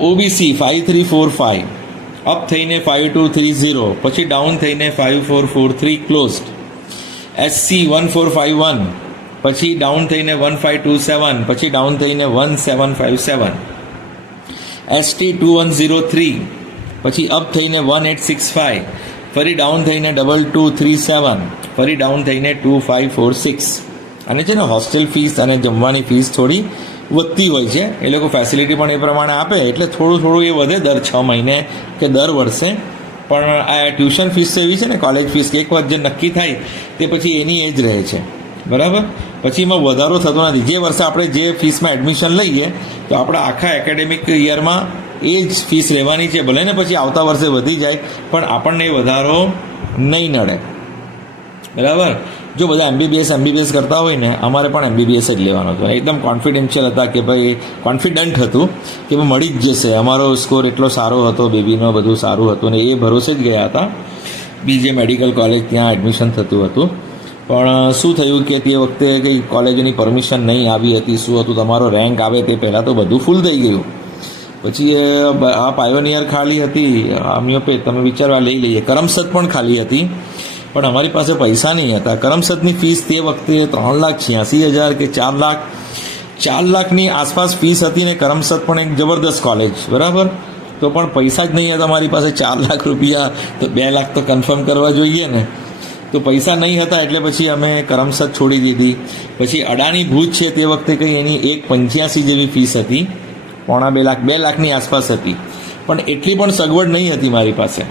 OBC 5345 અપ થઈને 5230, પછી ડાઉન થઈને 5443 ક્લોઝ. SC 1451 પછી ડાઉન થઈને 1527, પછી ડાઉન થઈને 1757. ST 2103 પછી અપ થઈને 1865, ફરી ડાઉન થઈને 2237, ફરી ડાઉન થઈને 2546. અને છે ને હોસ્ટેલ ફીસ અને જમવાની ફીસ થોડી વધતી હોય છે. એ લોકો ફેસિલિટી પણ એ પ્રમાણે આપે એટલે થોડું એ વધે દર 6 મહિને કે દર વર્ષે. પણ આ ટ્યુશન ફીસ તો એવી છે ને, કોલેજ ફીસ કે એક વખત જે નક્કી થાય તે પછી એની એ જ રહે છે, બરાબર. પછી એમાં વધારો થતો નથી. જે વર્ષે આપણે જે ફીસમાં એડમિશન લઈએ તો આપણા આખા એકેડેમિક યરમાં એ જ ફીસ રહેવાની છે. ભલે ને પછી આવતા વર્ષે વધી જાય પણ આપણને એ વધારો નહીં નડે, બરાબર. જો બધા એમબીબીએસ કરતા હોય ને, અમારે પણ એમબીબીએસ જ લેવાનો હતો. એકદમ કોન્ફિડેન્શિયલ હતા કે ભાઈ, કોન્ફિડન્ટ હતું કે ભાઈ મળી જ જશે. અમારો સ્કોર એટલો સારો હતો, બેબીનો બધું સારું હતું ને એ ભરોસે જ ગયા હતા. બીજે મેડિકલ કોલેજ ત્યાં એડમિશન થતું હતું. પણ શું થયું કે તે વખતે કંઈ કોલેજની પરમિશન નહીં આવી હતી. શું હતું, તમારો રેન્ક આવે તે પહેલાં તો બધું ફૂલ થઈ ગયું. પછી આ પાયોનિયર ખાલી હતી, હોમિયોપેથ તમે વિચારવા લઈ લઈએ. કરમસદ પણ ખાલી હતી, પણ અમારી પાસે પૈસા નહીં હતા. કરમસદની ફીસ તે વખતે 3,86,000 કે 4 લાખની આસપાસ ફીસ હતી ને. કરમસદ પણ એક જબરદસ્ત કોલેજ, બરાબર. તો પણ પૈસા જ નહીં હતા અમારી પાસે. 4 લાખ રૂપિયા, તો 2 લાખ તો કન્ફર્મ કરવા જોઈએ ને. તો પૈસા નહીં હતા એટલે પછી અમે કરમસદ છોડી દીધી. પછી અડાણી ભુજ છે, તે વખતે કંઈ એની 1,85 જેવી ફીસ હતી, 2 લાખની આસપાસ હતી. પણ એટલી પણ સગવડ નહીં હતી મારી પાસે.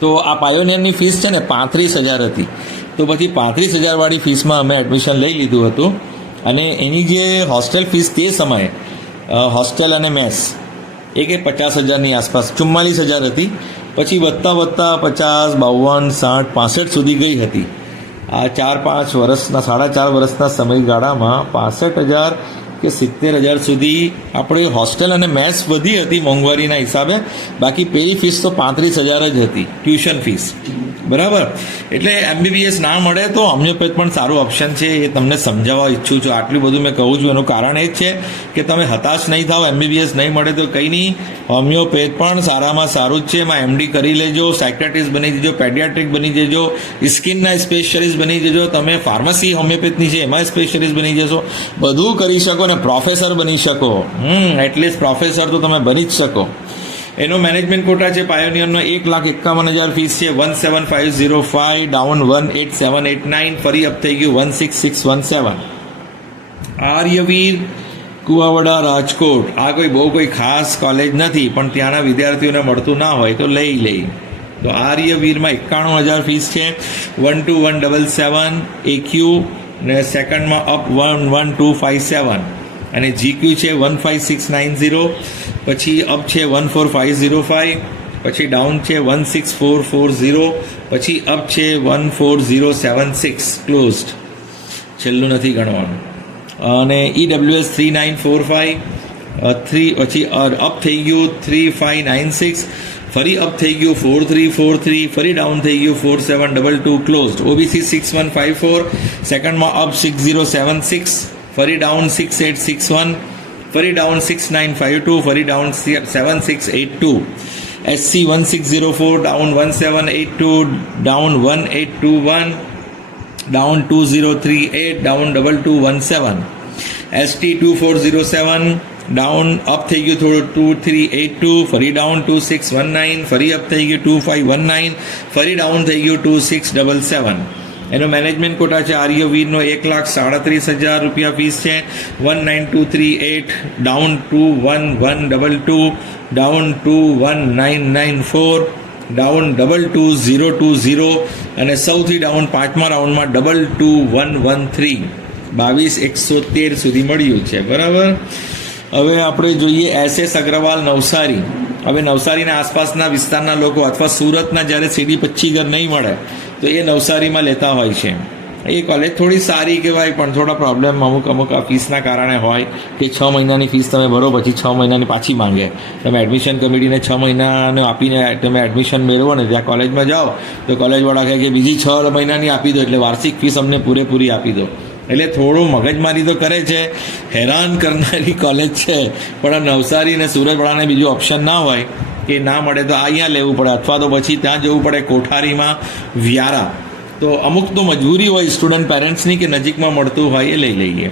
તો આ પાયોનિયરની ફીસ છે ને 35,000 હતી. તો પછી 35,000 વાળી ફીસમાં અમે એડમિશન લઈ લીધું હતું. અને એની જે હોસ્ટેલ ફીસ તે સમયે, હોસ્ટેલ અને મેસ, એ કે 50,000ની આસપાસ, 44,000 હતી. પછી વધતા 50, 52, 60, 65 સુધી ગઈ હતી. આ 4-5 વર્ષના, 4.5 વર્ષના સમયગાળામાં 65,000 કે 70,000 સુધી આપણે હોસ્ટેલ અને મેસ વધી હતી મોંઘવારીના હિસાબે. બાકી પેલી ફીસ તો 35,000 જ હતી, ટ્યુશન ફીસ, બરાબર. એટલે એમબીબીએસ ના મળે તો હોમિયોપેથ પણ સારું ઓપ્શન છે. એ તમને સમજાવવા ઈચ્છું છું. આટલું બધું મેં કહું છું એનું કારણ એ જ છે કે તમે હતાશ નહીં થાઓ. એમબીબીએસ નહીં મળે તો કંઈ નહીં, હોમિયોપેથ પણ સારામાં સારું જ છે. એમાં એમડી કરી લેજો, સાયક્રેટિસ્ટ બની જજો, પેડિયાટ્રિક બની જજો, સ્કિનના સ્પેશિયલિસ્ટ બની જજો. તમે ફાર્મસી હોમિયોપેથની છે એમાં સ્પેશિયલિસ્ટ બની જશો. બધું કરી શકો ને પ્રોફેસર બની શકો. એટલીસ્ટ પ્રોફેસર તો તમે બની જ શકો. એનો મેનેજમેન્ટ કોટા છે પાયોનિયરનો 1,51,000 ફીસ છે. 17,505 ડાઉન 18,789, ફરી અપ થઈ ગયું 16,617. આર્યવીર કુવાવડા રાજકોટ, આ કોઈ ખાસ કોલેજ નથી, પણ ત્યાંના વિદ્યાર્થીઓને મળતું ના હોય તો લઈ. તો આર્યવીરમાં 91,000 ફીસ છે. 12,177 એક્યુ ને સેકન્ડમાં અપ 11,257 અને જીક્યુ છે 15,690. પછી અપ છે 14,505, પછી ડાઉન છે 16,440, પછી અપ છે 14,076 ક્લોઝડ, છેલ્લું નથી ગણવાનું. અને EWS 3945, પછી અપ થઈ ગયું 3596, ફરી અપ થઈ ગયું 4343, ફરી ડાઉન થઈ ગયું 4722 ક્લોઝડ. OBC 6154, સેકન્ડમાં અપ 6076, ફરી ડાઉન 6861, ફરી ડાઉન 6952, ફરી down 7682. SC 1604, down 1782, down 1821, down 2038, down 2217. ST 2407, down up થઈ ગયું થોડું 2382, ફરી ડાઉન 2619, ફરી અપ થઈ ગયું 2519, ફરી ડાઉન થઈ ગયું 2677. એનો મેનેજમેન્ટ કોટા છે આર્યવીરનો 1,37,000 રૂપિયા ફીસ છે. 19,238, ડાઉન 21,122, ડાઉન 21,994, ડાઉન 22,020 અને સૌથી ડાઉન 5મા રાઉન્ડમાં 22,113, 22,113 સુધી મળ્યું છે, બરાબર. હવે આપણે જોઈએ SS અગ્રવાલ નવસારી. હવે નવસારીના આસપાસના વિસ્તારના લોકો અથવા સુરતના જ્યારે CD 25 ઘર નહીં મળે તો એ નવસારીમાં લેતા હોય છે. એ કોલેજ થોડી સારી કહેવાય, પણ થોડા પ્રોબ્લેમ અમુક આ ફીસના કારણે હોય કે 6 મહિનાની ફીસ તમે ભરો, પછી 6 મહિનાની પાછી માંગે. તમે એડમિશન કમિટીને 6 મહિનાનું આપીને તમે એડમિશન મેળવો ને ત્યાં કોલેજમાં જાઓ તો કોલેજવાળા કહે કે બીજી 6 મહિનાની આપી દો, એટલે વાર્ષિક ફીસ અમને પૂરેપૂરી આપી દો. એટલે થોડું મગજમારી તો કરે છે, હેરાન કરનારી કોલેજ છે. પણ નવસારી ને સુરતવાળાને બીજું ઓપ્શન ના હોય કે ના મળે તો અહીંયા લેવું પડે, અથવા તો પછી ત્યાં જવું પડે કોઠારીમાં, વ્યારા. તો અમુક તો મજબૂરી હોય સ્ટુડન્ટ પેરેન્ટ્સની કે નજીકમાં મળતું હોય એ લઈ લઈએ.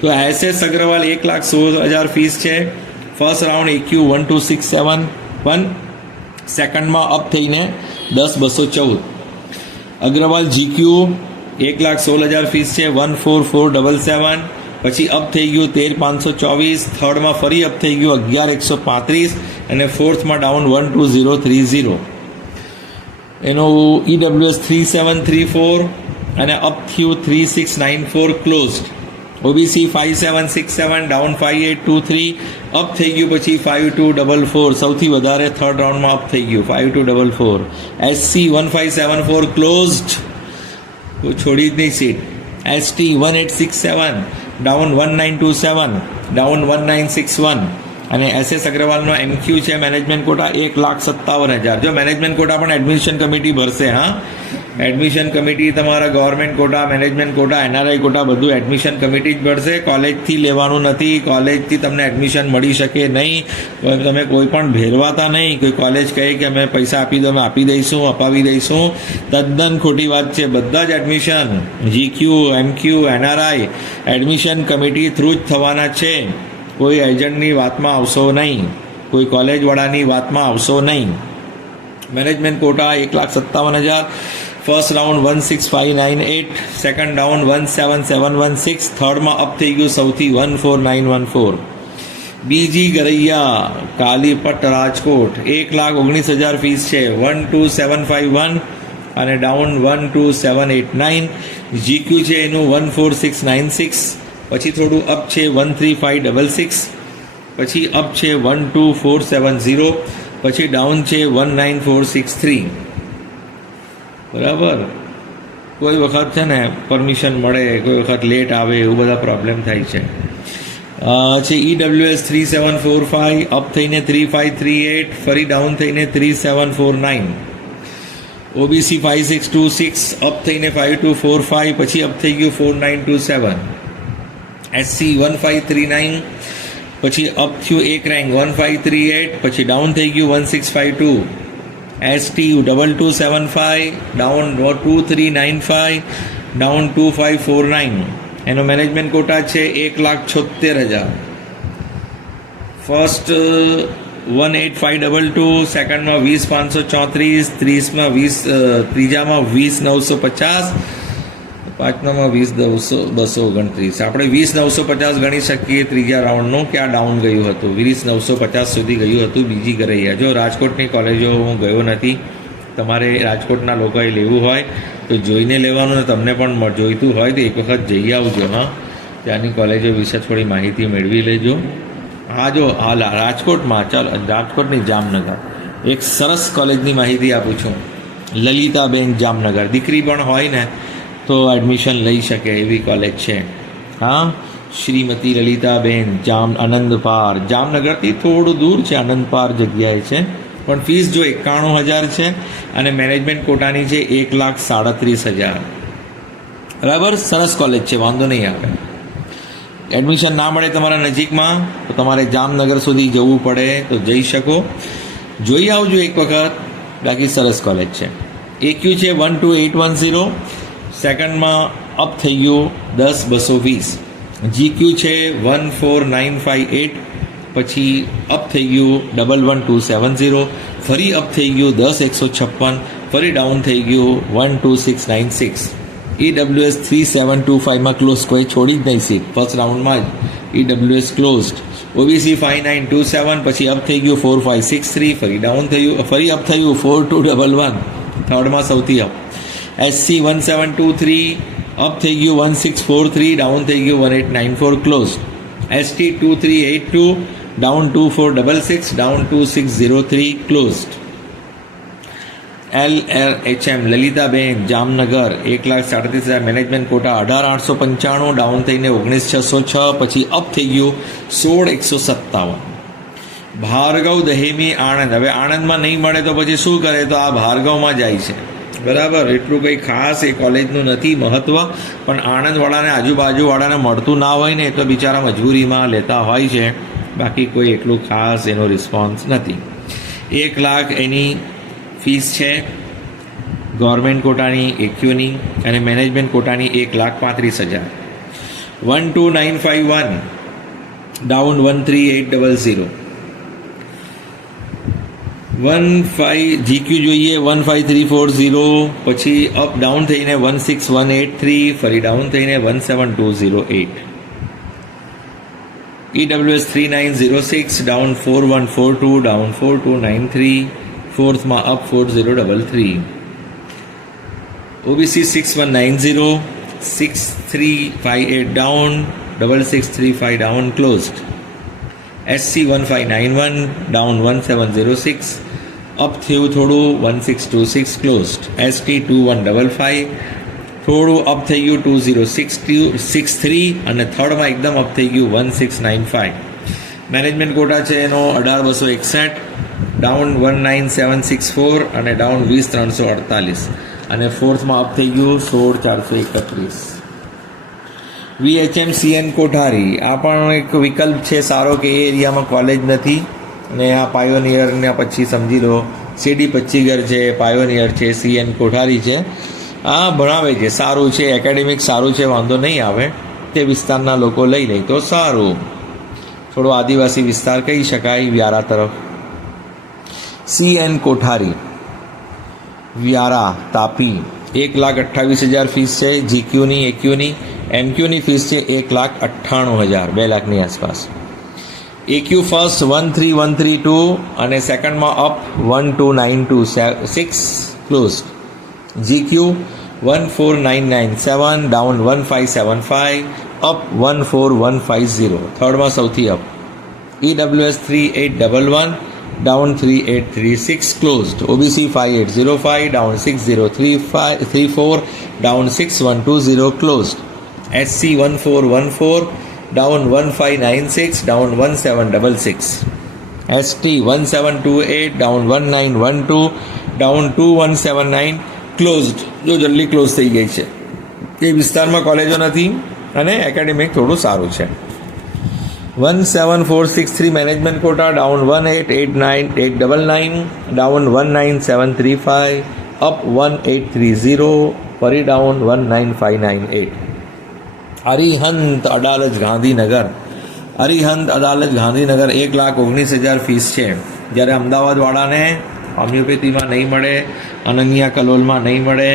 તો SS અગ્રવાલ 1,16,000 ફીસ છે. ફર્સ્ટ રાઉન્ડ EQ 12,671, સેકન્ડમાં અપ થઈને 10,214. અગ્રવાલ GQ 1,16,000 ફીસ છે. 14,477, પછી અપ થઈ ગયું 13,524, થર્ડમાં ફરી અપ થઈ ગયું 11,135 અને ફોર્થમાં ડાઉન 12,030. એનો EWS 3734 અને અપ થયું 3694 ક્લોઝડ. OBC 5767, ડાઉન 5823, અપ થઈ ગયું પછી 5244, સૌથી વધારે થર્ડ રાઉન્ડમાં અપ થઈ ગયું 5244. SC 1574 ક્લોઝડ, કોઈ છોડી જ નહીં સીટ. ST 1867 down 1927 down 1961. અને SS અગ્રવાલનો MQ છે મેનેજમેન્ટ કોટા 1,57,000. જો મેનેજમેન્ટ કોટા પણ એડમિશન કમિટી ભરશે. હા, એડમિશન કમિટી તમારા government quota, management quota, NRI quota બધું એડમિશન કમિટી જ ભરશે. કોલેજથી લેવાનું નથી. કોલેજથી તમને એડમિશન મળી શકે નહીં. તમે કોઈ પણ ભેરવાતા નહીં. કોઈ કોલેજ કહે કે અમે પૈસા આપી દો, અમે આપી દઈશું, અપાવી દઈશું, તદ્દન ખોટી વાત છે. બધા જ admission GQ, MQ, NRI admission committee through જ થવાના છે. કોઈ એજન્ટની વાતમાં આવશો નહીં, કોઈ કોલેજવાળાની વાતમાં આવશો નહીં. Management quota 1,57,000. First round 16,598, second round 17,716, થર્ડમાં અપ થઈ ગયું સૌથી 14,914. બીજી ગરૈયા કાલીપટ રાજકોટ 1,19,000 ફીસ છે. 12,751 અને ડાઉન 12,789. GQ છે એનું 14,696. પછી થોડું અપ છે 13,566. પછી અપ છે 12,470. પછી ડાઉન છે 19,463. બરાબર. કોઈ વખત છે ને પરમિશન મળે, કોઈ વખત લેટ આવે, એવું બધા પ્રોબ્લેમ થાય છે. EWS 3745 અપ થઈને 3538, ફરી ડાઉન થઈને 3749. OBC 5626 અપ થઈને 5245, પછી અપ થઈ ગયું 4927. SC 1539, પછી અપ થયું એક રેન્ક 1538, પછી ડાઉન થઈ ગયું 1652. ST 2275 down 2395, down 2549. એનો મેનેજમેન્ટ કોટા છે 1,76,000. ફર્સ્ટ 18,522, સેકન્ડમાં 20,534, ત્રીજામાં 20,950, પાંચમામાં 20,229. આપણે 20,950 ગણી શકીએ ત્રીજા રાઉન્ડનું કે આ ડાઉન ગયું હતું. 20,950 સુધી ગયું હતું બીજી ગરૈયા. જો રાજકોટની કોલેજો હું ગયો નથી. તમારે રાજકોટના લોકોએ લેવું હોય તો જોઈને લેવાનું, ને તમને પણ જોઈતું હોય તો એક વખત જઈ આવજો. હા, ત્યાંની કોલેજો વિશે થોડી માહિતી મેળવી લેજો. હા, જો હાલ રાજકોટમાં, ચાલો રાજકોટની જામનગર એક સરસ કોલેજની માહિતી આપું છું. લલિતાબેન જામનગર. દીકરી પણ હોય ને તો એડમિશન લઈ શકે એવી કોલેજ છે. હા, શ્રીમતી લલિતાબેન આનંદપાર. જામનગરથી થોડું દૂર છે, આનંદપાર જગ્યાએ છે. પણ ફીસ જો 91,000 છે અને મેનેજમેન્ટ કોટાની છે 1,37,000. બરાબર, સરસ કોલેજ છે, વાંધો નહીં આવે. એડમિશન ના મળે તમારા નજીકમાં તો તમારે જામનગર સુધી જવું પડે તો જઈ શકો. જોઈ આવજો એક વખત, બાકી સરસ કોલેજ છે. AQ છે 12,810, સેકન્ડમાં અપ થઈ ગયું 10,220. GQ છે 14,958, પછી અપ થઈ ગયું 11,270, ફરી અપ થઈ ગયું 10,156, ફરી ડાઉન થઈ ગયું 12,696. EWS 3725માં ક્લોઝ, કોઈ છોડી જ નહીં સીટ. ફર્સ્ટ રાઉન્ડમાં જ EWS ક્લોઝડ. OBC 5927, પછી અપ થઈ ગયું 4563, ફરી ડાઉન થયું, ફરી અપ થયું 4211, થર્ડમાં સૌથી અપ. SC 1723 અપ થઈ ગયું 1643, ડાઉન થઈ ગયું 1894, close. ST 2382 down 2466, down 2603, closed. LLHM Lalitaben Jamnagar 1,37,000 management quota 18,895, down થઈને 19,606, પછી અપ થઈ ગયું 16,157. ભાર્ગવ દહેમી આણંદ. હવે આણંદમાં નહીં મળે તો પછી શું કરે, તો આ ભાર્ગવમાં જાય છે. બરાબર, એટલું કંઈ ખાસ એ કોલેજનું નથી મહત્ત્વ, પણ આણંદવાળાને આજુબાજુવાળાને મળતું ના હોય ને તો બિચારા મજબૂરીમાં લેતા હોય છે. બાકી કોઈ એટલું ખાસ એનો રિસ્પોન્સ નથી. 1,00,000 એની ફીસ છે ગવર્મેન્ટ કોટાની, AQની, અને મેનેજમેન્ટ કોટાની 1,35,000. 12,951 ડાઉન 13,800. 15 GQ જોઈએ 15,340, પછી અપ ડાઉન થઈને 16,183, ફરી ડાઉન થઈને 17,208. EWS 3906 ડાઉન 4142, ડાઉન 4293, ફોર્થમાં up 4033. OBC 6190 6358 down 6635 down, closed. SC 1591 down 1706, up થયું થોડું 1626, ક્લોઝડ. ST 2155 થોડું અપ થઈ ગયું 2063 અને થર્ડમાં એકદમ અપ થઈ ગયું 1695. મેનેજમેન્ટ કોટા છે એનો 18261, ડાઉન 19764 અને ડાઉન 20348 અને ફોર્થમાં અપ થઈ ગયું 16431. VHMCN કોઠારી આ પણ એક વિકલ્પ છે સારો કે એ એરિયામાં કોલેજ નથી અને આ પાયોનિયરના પછી સમજી લો CD પચ્ચીગર છે, પાયોનિયર છે, CN કોઠારી છે, આ ભણાવે છે, સારું છે, એકેડેમિક સારું છે, વાંધો નહીં આવે. તે વિસ્તારના લોકો લઈ લે તો સારું. થોડો આદિવાસી વિસ્તાર કહી શકાય વ્યારા તરફ. CN કોઠારી વ્યારા તાપી 1,28,000 ફીસ છે. GQની AQની MQની ફીસ છે 1,98,000, 2 લાખની આસપાસ. AQ ફર્સ્ટ 13,132 અને સેકન્ડમાં up 12,926 close. GQ 14,997 down 1575 up 14,150 થર્ડમાં સૌથી up. EWS 3811 down 3836 closed. OBC 5805 down 6034 down 6120 closed. SC 1414 down 1596 down 1766. ST 1728 down 1912 down 2179 closed. જો જલ્દી ક્લોઝ થઈ ગઈ છે. એ વિસ્તારમાં કોલેજો નથી અને એકેડેમિક થોડું સારું છે. 17463 management quota down 1889899 down 19735 up 1830 ફરી ડાઉન 19598. અરિહંત અડાલજ ગાંધીનગર 1,19,000 ફીસ છે. જ્યારે અમદાવાદવાળાને હોમિયોપેથીમાં નહીં મળે, અનન્યા કલોલમાં નહીં મળે,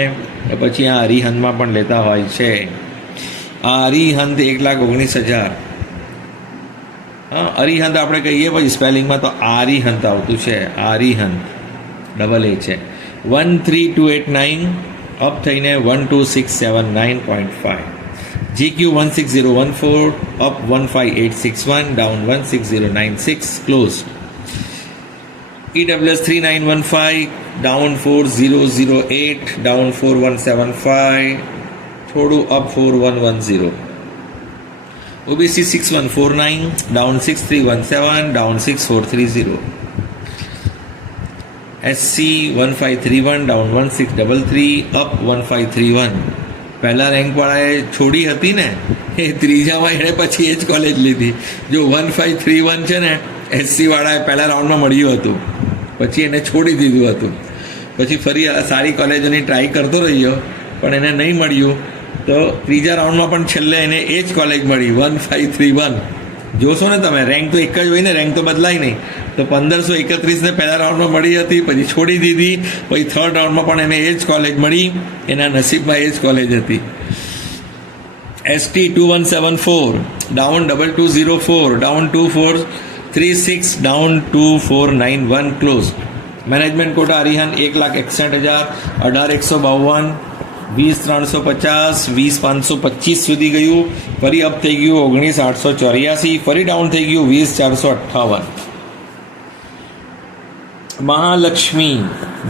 પછી આ અરિહંતમાં પણ લેતા હોય છે. આ અરિહંત 1,19,000. હા, અરિહંત આપણે કહીએ પછી સ્પેલિંગમાં તો આરિહંત આવતું છે. આરિહંત ડબલ A છે. 13289 અપ થઈને 12679.5. GQ 16014 up 15861 down 16096 closed. EWS 3915 down 4008 down 4175 થોડું up 4110. OBC 6149 down 6317 down 6430. SC 1531 down 1633 up 1531. પહેલા રેન્કવાળાએ છોડી હતી ને એ ત્રીજામાં એણે પછી એ જ કોલેજ લીધી. જો 1531 છે ને SC વાળાએ પહેલા રાઉન્ડમાં મળ્યું હતું, પછી એને છોડી દીધું હતું. પછી ફરી સારી કોલેજોની ટ્રાય કરતો રહ્યો પણ એને નહીં મળ્યું, તો ત્રીજા રાઉન્ડમાં પણ છેલ્લે એને એ જ કોલેજ મળી 1531. જોશો ને તમે, રેન્ક તો એક જ હોય ને, રેન્ક તો બદલાય નહીં. તો 1531ને પહેલા રાઉન્ડમાં મળી હતી, પછી છોડી દીધી, પછી થર્ડ રાઉન્ડમાં પણ એને એ જ કોલેજ મળી. એના નસીબમાં એ જ કોલેજ હતી. ST 2174 down 2204 down 2436 down 2491 close. Management quota Arihant 1,61,000 18,152 20,350 20,525 સુધી ગયું, ફરી અપ થઈ ગયું 19,884, ફરી ડાઉન થઈ ગયું 20,458. મહાલક્ષ્મી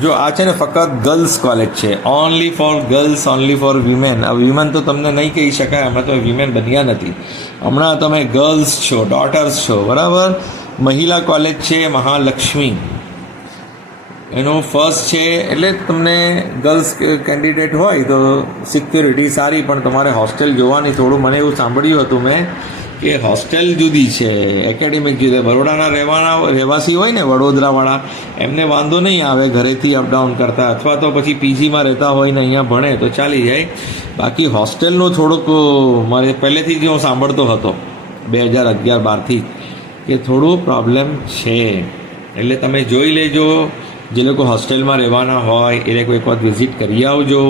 જો આ છે ને ફક્ત ગર્લ્સ કોલેજ છે, only for girls, only for women. આ વિમેન તો તમને નહીં કહી શકાય, હમણાં તમે વિમેન બન્યા નથી, હમણાં તમે ગર્લ્સ છો, ડોટર્સ છો, બરાબર. મહિલા કોલેજ છે મહાલક્ષ્મી, એનો ફર્સ્ટ છે. એટલે તમને ગર્લ્સ કેન્ડિડેટ હોય તો સિક્યોરિટી સારી, પણ તમારે હોસ્ટેલ જોવાની. થોડું મને એવું સાંભળ્યું હતું મેં કે હોસ્ટેલ જુદી છે, એકેડેમિક જુદી. બરોડાના રહેવાસી હોય ને, વડોદરાવાળા, એમને વાંધો નહીં આવે ઘરેથી અપડાઉન કરતા, અથવા તો પછી પીજીમાં રહેતા હોય ને અહીંયા ભણે તો ચાલી જાય. બાકી હોસ્ટેલનું થોડુંક મારે પહેલેથી જ હું સાંભળતો હતો 2011-12થી કે થોડું પ્રોબ્લેમ છે. એટલે તમે જોઈ લેજો, જે લોકો હોસ્ટેલમાં રહેવાના હોય એ લોકો એક વખત વિઝિટ કરી આવજો.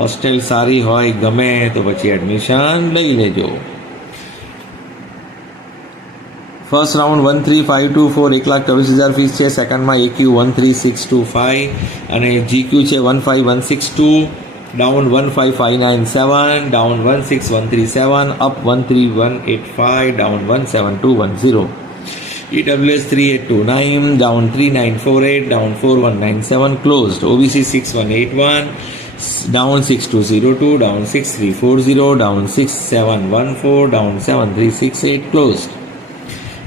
હોસ્ટેલ સારી હોય, ગમે તો પછી એડમિશન લઈ લેજો. ફર્સ્ટ રાઉન્ડ 13,524 1,24,000 ફીસ છે. સેકન્ડમાં AQ 13,625 અને GQ છે 15,162 down 15,597 down 16,137 up 13,185 down 17,210. EWS 3829 down 3948 down 4197 closed. OBC 6181 down 6202, down 6340, down 6714, down 7368, closed.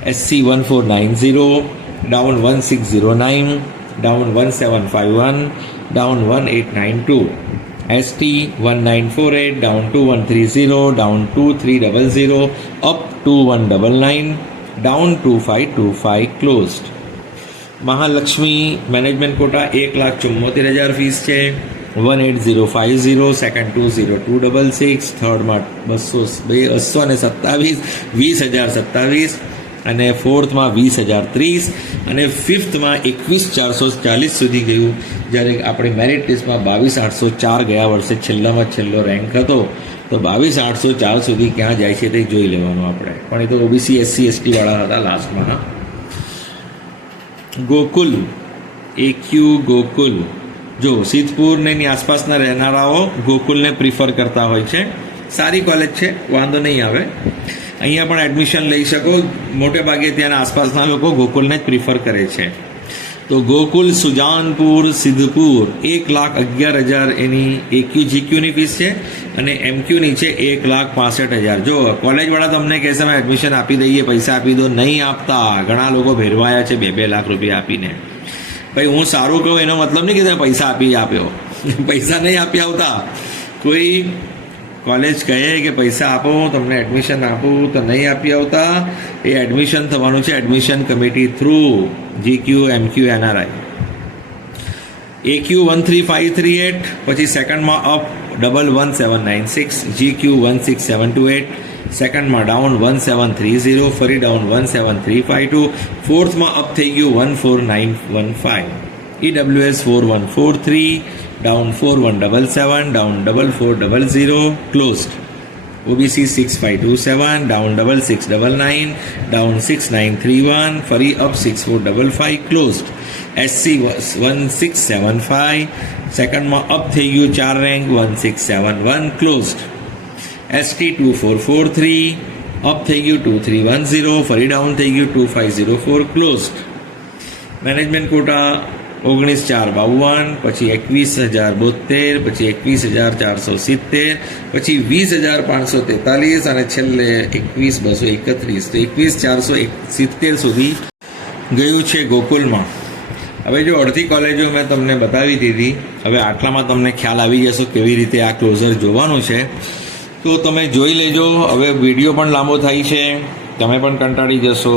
SC 1490, down 1609, down 1751, down 1892. ST 1948, down 2130, down 2300, up 2199, down 2525, closed. Mahalakshmi management quota 1,74,000 fees છે. 18050, સેકન્ડ 20266, થર્ડમાં 227, 20,027 અને ફોર્થમાં 20,030 અને ફિફ્થમાં 21,440 સુધી ગયું. જ્યારે આપણે મેરિટ લિસ્ટમાં 22,804 ગયા વર્ષે છેલ્લામાં છેલ્લો રેન્ક હતો, તો 22,804 સુધી ક્યાં જાય છે તે જોઈ લેવાનું આપણે. પણ એ તો ઓબીસી SC ST વાળા હતા લાસ્ટમાં. હા, ગોકુલ એક્યુ ગોકુલ, જો સિદ્ધપુર ને એની આસપાસના રહેનારાઓ ગોકુલને પ્રિફર કરતા હોય છે. સારી કોલેજ છે, વાંધો નહીં આવે. અહીંયા પણ એડમિશન લઈ શકો. મોટે ભાગે ત્યાંના આસપાસના લોકો ગોકુલને જ પ્રિફર કરે છે. તો ગોકુલ સુજાનપુર સિદ્ધપુર 1,11,000 એની એક્યુ જીક્યુની ફીસ છે અને એમક્યુની છે 1,65,000. જો કોલેજવાળા તમને કહેશે અમે એડમિશન આપી દઈએ, પૈસા આપી દો, નહીં આપતા. ઘણા લોકો ભેરવાયા છે 2-2 લાખ રૂપિયા આપીને. ભાઈ હું સારું કહું એનો મતલબ નહીં કે તમે પૈસા આપી આપ્યો. પૈસા નહીં આપી આવતા. કોઈ કોલેજ કહે કે પૈસા આપો, તમને એડમિશન આપું, તો નહીં આપી આવતા. એ એડમિશન થવાનું છે admission committee through GQ MQ NRI. AQ 13538, પછી સેકન્ડમાં અપ 11796, GQ 16728, સેકન્ડમાં ડાઉન 1730, ફરી ડાઉન 17352, ફોર્થમાં અપ થઈ ગયું 14915. EWS 4143, down 4177, down 4400, closed. OBC 6527, down 6699, down 6931, ફરી up 6455, closed. SC 1675, સેકન્ડમાં અપ થઈ ગયું 4 રેન્ક 1671, closed. ST 2443, અપ થઈ ગયું 2310, ફરી ડાઉન થઈ ગયું 2504, closed. મેનેજમેન્ટ કોટા 19,452, પછી 21,072, પછી 21,470, પછી 20,543 અને છેલ્લે 21,231. તો 21,470 સુધી ગયું છે ગોકુલમાં. હવે જો અડધી કોલેજો મેં તમને બતાવી દીધી. હવે આટલામાં તમને ખ્યાલ આવી જશો કેવી રીતે આ ક્લોઝર જોવાનું છે. તો તમે જોઈ લેજો. હવે વિડીયો પણ લાંબો થાય છે, તમે પણ કંટાળી જશો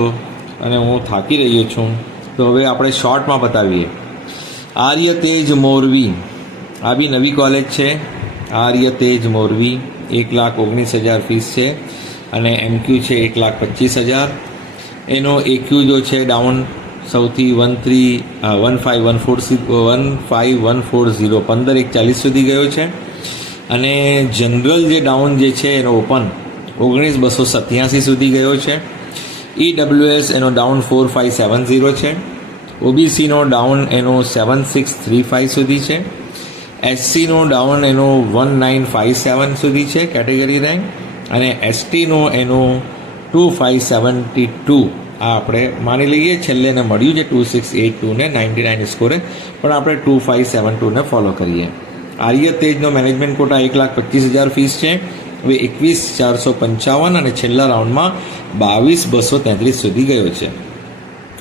અને હું થાકી રહ્યો છું. તો હવે આપણે શોર્ટમાં બતાવીએ. આર્ય તેજ મોરબી, આ બી નવી કોલેજ છે. આર્ય તેજ મોરબી 1,19,000 ફીસ છે અને MQ છે 1,25,000. એનો AQ જો છે ડાઉન સૌથી 15,140, 15,140 સુધી ગયો છે. અને જનરલ જે ડાઉન જે છે એનો ઓપન 19,287 સુધી ગયો છે. EWS એનો ડાઉન 4,570 છે. OBCનો ડાઉન એનો 7,635 સુધી છે. SCનો ડાઉન એનો 1,957 સુધી છે કેટેગરી રેન્ક. અને STનો એનો 2,572. આ આપણે માની લઈએ છેલ્લે એને મળ્યું છે 2,682 ને 99 સ્કોરે, પણ આપણે 2,572 ને ફોલો કરીએ. આર્ય તેજનો મેનેજમેન્ટ કોટા 1,25,000 ફીસ છે. હવે 21,455 અને છેલ્લા રાઉન્ડમાં 22,233 સુધી ગયો છે.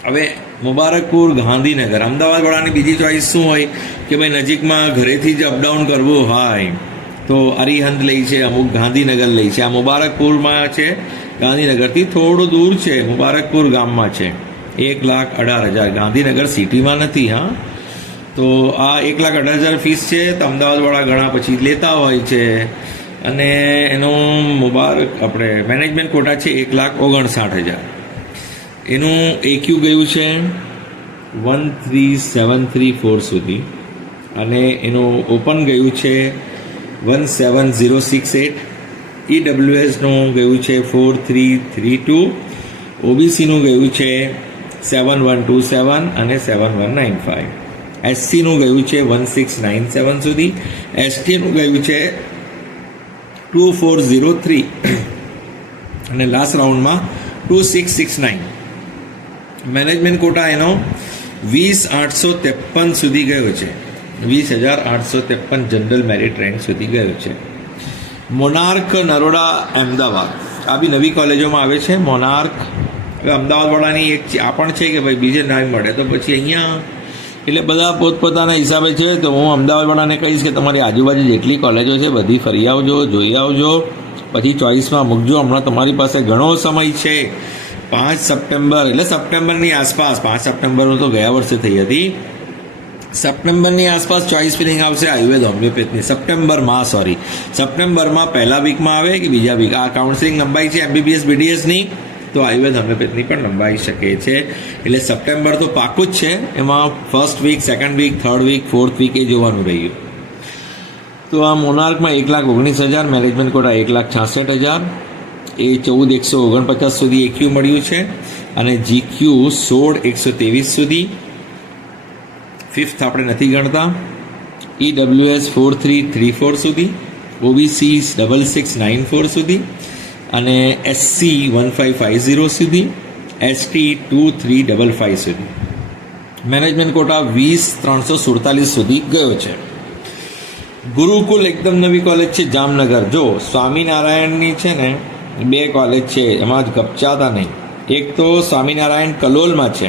હવે મુબારકપુર ગાંધીનગર, અમદાવાદવાળાની બીજી ચોઈસ શું હોય કે ભાઈ નજીકમાં ઘરેથી જ અપડાઉન કરવું હોય તો અરિહંત લઈ છે, અમુક ગાંધીનગર લઈ છે. આ મુબારકપુરમાં છે, ગાંધીનગરથી થોડું દૂર છે. મુબારકપુર ગામમાં છે. 1,18,000, ગાંધીનગર સિટીમાં નથી. હા, તો આ 1,18,000 ફીસ છે. તો અમદાવાદવાળા ઘણા પછી લેતા હોય છે. અને એનો આપણે મેનેજમેન્ટ કોટા છે 1,59,000. એનું AQ ગયું છે 13,734 સુધી અને એનું ઓપન ગયું છે 17,068. EWSનું ગયું છે 4,332. OBCનું ગયું છે 7,127 અને 7,195. SCનું ગયું છે 1,697 સુધી. STનું ગયું છે 2,403 અને લાસ્ટ રાઉન્ડમાં 2,669. મેનેજમેન્ટ કોટા એનો 20,853 સુધી ગયો છે. 20,853 જનરલ મેરિટ રેન્ક સુધી ગયો છે. મોનાર્ક નરોડા અમદાવાદ, આ બી નવી કોલેજોમાં આવે છે. મોનાર્ક હવે અમદાવાદવાળાની એક આ પણ છે કે ભાઈ બીજે ના મળે તો પછી અહીંયા, એટલે બધા પોતપોતાના હિસાબે છે. તો હું અમદાવાદવાળાને કહીશ કે તમારી આજુબાજુ જેટલી કોલેજો છે બધી ફરી આવજો, જોઈ આવજો, પછી ચોઈસમાં મૂકજો. હમણાં તમારી પાસે ઘણો સમય છે. 5 સપ્ટેમ્બર એટલે સપ્ટેમ્બરની આસપાસ, 5 સપ્ટેમ્બર તો ગયા વર્ષે થઈ હતી, સપ્ટેમ્બરની આસપાસ ચોઈસ ફિલિંગ આવશે આયુર્વેદ હોમિયોપેથની. સપ્ટેમ્બરમાં પહેલા વીકમાં આવે કે બીજા વીક. આ કાઉન્સિલિંગ લંબાઈ છે MBBS BDSની, તો આયુર્વેદ હોમિયોપેથની પણ લંબાઈ શકે છે. એટલે સપ્ટેમ્બર તો પાકું જ છે. એમાં first week, second week, third week, fourth week એ જોવાનું રહ્યું. તો આ મોનાર્કમાં 1,19,000, મેનેજમેન્ટ કોટા 1,66,000, એ 14,149 સુધી EQ મળ્યું છે, અને GQ 16,123 સુધી. ફિફ્થ આપણે નથી ગણતા. EWS 4,334 સુધી, OBC 6,694 સુધી, અને SC 1,550 સુધી, ST 2,355 સુધી. મેનેજમેન્ટ કોટા 20,347 સુધી ગયો છે. ગુરુકુલ એકદમ નવી કોલેજ છે જામનગર. જો સ્વામિનારાયણની છે ને 2 કોલેજ છે, એમાં જ ગપચાતા નહીં. એક તો સ્વામિનારાયણ કલોલમાં છે,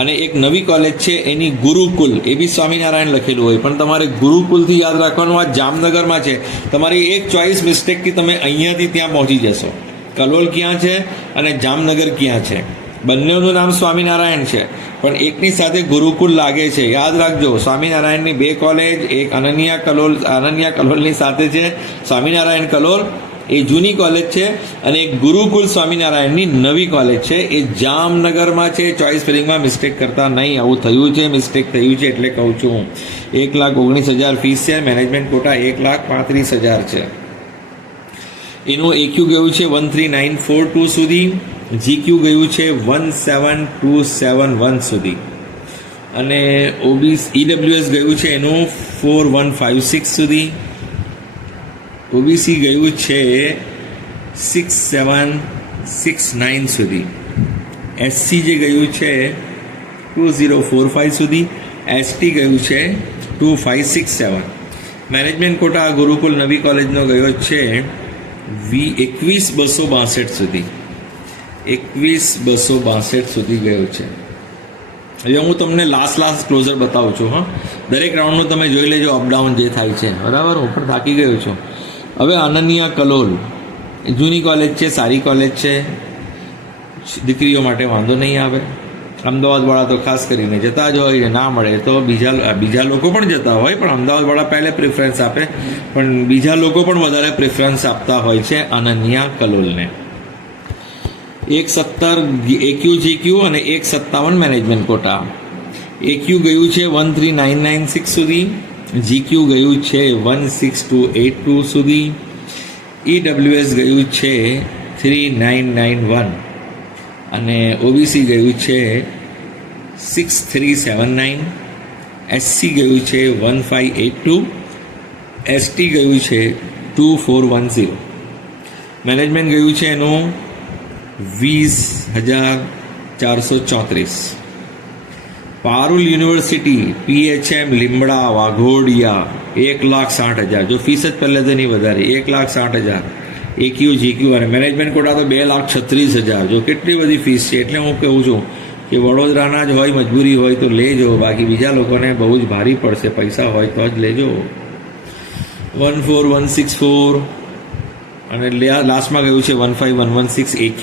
અને એક નવી કોલેજ છે એની ગુરુકુલ, એ બી સ્વામિનારાયણ લખેલું હોય, પણ તમારે ગુરુકુલથી યાદ રાખવાનું આ જામનગરમાં છે. તમારી એક ચોઈસ મિસ્ટેકથી તમે અહીંયાથી ત્યાં પહોંચી જશો. કલોલ ક્યાં છે અને જામનગર ક્યાં છે? બંનેનું નામ સ્વામિનારાયણ છે, પણ એકની સાથે ગુરુકુલ લાગે છે. યાદ રાખજો, સ્વામિનારાયણની 2 કોલેજ, એક અનન્યા કલોલની સાથે છે સ્વામિનારાયણ કલોલ, એ જૂની કોલેજ છે, અને એક ગુરુકુલ સ્વામિનારાયણની નવી કોલેજ છે, એ જામનગરમાં છે. ચોઈસ ફિલિંગમાં મિસ્ટેક કરતા નહીં. આવું થયું છે, મિસ્ટેક થયું છે એટલે કહું છું. 1,19,000 ફીસ છે. મેનેજમેન્ટ કોટા 1,35,000 છે. એનું EQ ગયું છે 13,942 સુધી, GQ ગયું છે 17,271 સુધી, અને EWS ગયું છે એનું 4,156 સુધી, OBC ગયું છે 6,769 સુધી, SC જે ગયું છે 2,045 સુધી, ST ગયું છે 2,567. મેનેજમેન્ટ કોટા ગુરુકુલ નવી કોલેજનો ગયો છે 21,262 સુધી, 21,262 સુધી ગયો છે. હવે હું તમને લાસ્ટ ક્લોઝર બતાવું છું. હા, દરેક રાઉન્ડનું તમે જોઈ લેજો અપડાઉન જે થાય છે, બરાબર. હું પણ થાકી ગયો છું. હવે અનન્યા કલોલ જૂની કોલેજ છે, સારી કોલેજ છે, દીકરીઓ માટે વાંધો નહીં આવે. અમદાવાદવાળા તો ખાસ કરીને જતા જ હોય, ના મળે તો બીજા લોકો પણ જતા હોય, પણ અમદાવાદવાળા પહેલે પ્રિફરન્સ આપે, પણ બીજા લોકો પણ વધારે પ્રિફરન્સ આપતા હોય છે અનન્યા કલોલને. 1,70 EQ GQ અને 1,57 મેનેજમેન્ટ કોટા. EQ ગયું છે 13,996 સુધી, GQ ગયું છે 16,282 સુધી, EWS ગયું છે 3,991, અને OBC ગયું છે 6,379, SC ગયું છે 1,582, ST ગયું છે 2,410. મેનેજમેન્ટ ગયું છે એનું 20,434. પારુલ યુનિવર્સિટી PHM લીમડા વાઘોડિયા 1,60,000. જો ફીસ જ પહેલેથી વધારે 1,60,000 EQ GQ, અને મેનેજમેન્ટ કોટા તો 2,36,000. જો કેટલી બધી ફીસ છે, એટલે હું કહું છું કે વડોદરાના જ હોય, મજબૂરી હોય તો લેજો, બાકી બીજા લોકોને બહુ જ ભારી પડશે. પૈસા હોય તો જ લેજો. 14,164, અને લાસ્ટમાં ગયું છે 15,116 EQ.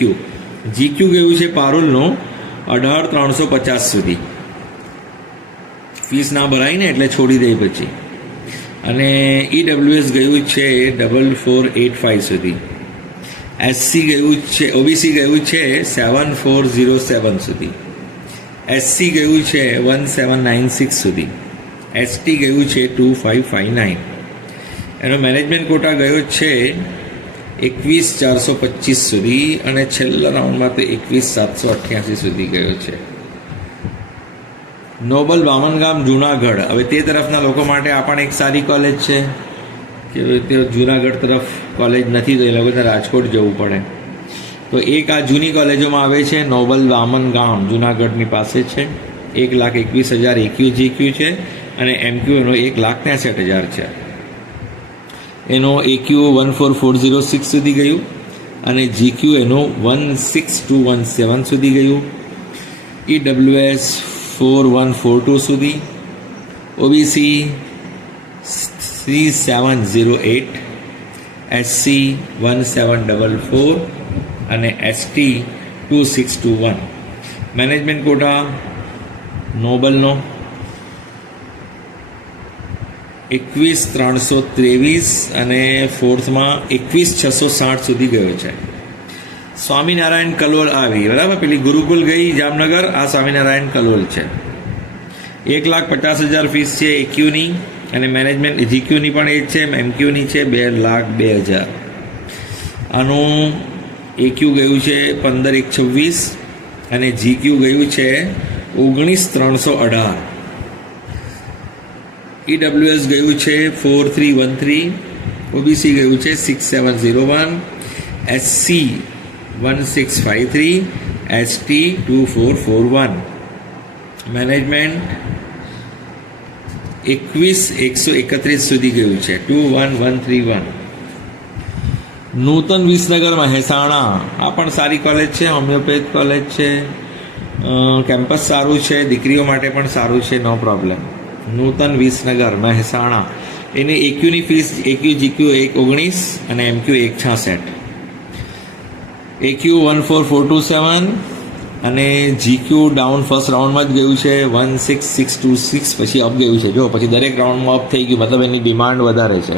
GQ ગયું છે પારુલનું 18,350 સુધી. ફીસ ના ભરાય ને એટલે છોડી દે પછી. અને EWS ગયું છે 4,485 સુધી. SC ગયું છે, OBC ગયું છે 7,407 સુધી, SC ગયું છે 1,796 સુધી, ST ગયું છે 2,559. એનો મેનેજમેન્ટ કોટા ગયો છે 21,425 સુધી, અને છેલ્લા રાઉન્ડમાં તો 21,788 સુધી ગયો છે. નોબલ બામનગામ જૂનાગઢ. હવે તે તરફના લોકો માટે આ પણ એક સારી કોલેજ છે કે તે જૂનાગઢ તરફ કોલેજ નથી તો એ લોકોને રાજકોટ જવું પડે. તો એક આ જૂની કોલેજોમાં આવે છે. નોબલ બામનગામ જૂનાગઢની પાસે છે. 1,21,000 EQ GQ છે, અને એમક્યુ એનો 1,63,000 છે. એનો એક્યુ 14,406 સુધી ગયું અને જીક્યુ એનો 16,217 સુધી ગયું, ઈડબ્લ્યુએસ 4,142 સુધી, ઓબીસી 3,708, એસસી 1,744 અને એસટી 2,621. મેનેજમેન્ટ કોટા નોબલનો 21,323 અને ફોર્થમાં 21,660 સુધી ગયો છે. સ્વામિનારાયણ કલોલ આવી, બરાબર, પેલી ગુરુકુલ ગઈ જામનગર, આ સ્વામિનારાયણ કલોલ છે. 1,50,000 ફીસ છે એક્યુની, અને મેનેજમેન્ટ જીક્યુની પણ એ જ છે, એમક્યુની છે 2,02,000. આનું એક્યુ ગયું છે 15,126 અને જીક્યુ ગયું છે 19,318. ઈડબ્લ્યુએસ ગયું છે 4,313, ઓબીસી ગયું છે 6,701, એસસી 1,653, એસટી 2,441. મેનેજમેન્ટ 21,131 સુધી ગયું છે, 21,131. નૂતન વિસનગર મહેસાણા, આ પણ સારી કોલેજ છે, હોમિયોપેથ કોલેજ છે, કેમ્પસ સારું છે, દીકરીઓ માટે પણ સારું છે, નો પ્રોબ્લેમ. નૂતન વિસનગર મહેસાણા, એની એક્યુની ફીસ એક્યુ જીક્યુ 1,19 અને એમક્યુ 1,66. એક્યુ 14,427 અને જીક્યુ ડાઉન ફર્સ્ટ રાઉન્ડમાં જ ગયું છે 16,626, પછી અપ ગયું છે. જો પછી દરેક રાઉન્ડમાં અપ થઈ ગયું, મતલબ એની ડિમાન્ડ વધારે છે.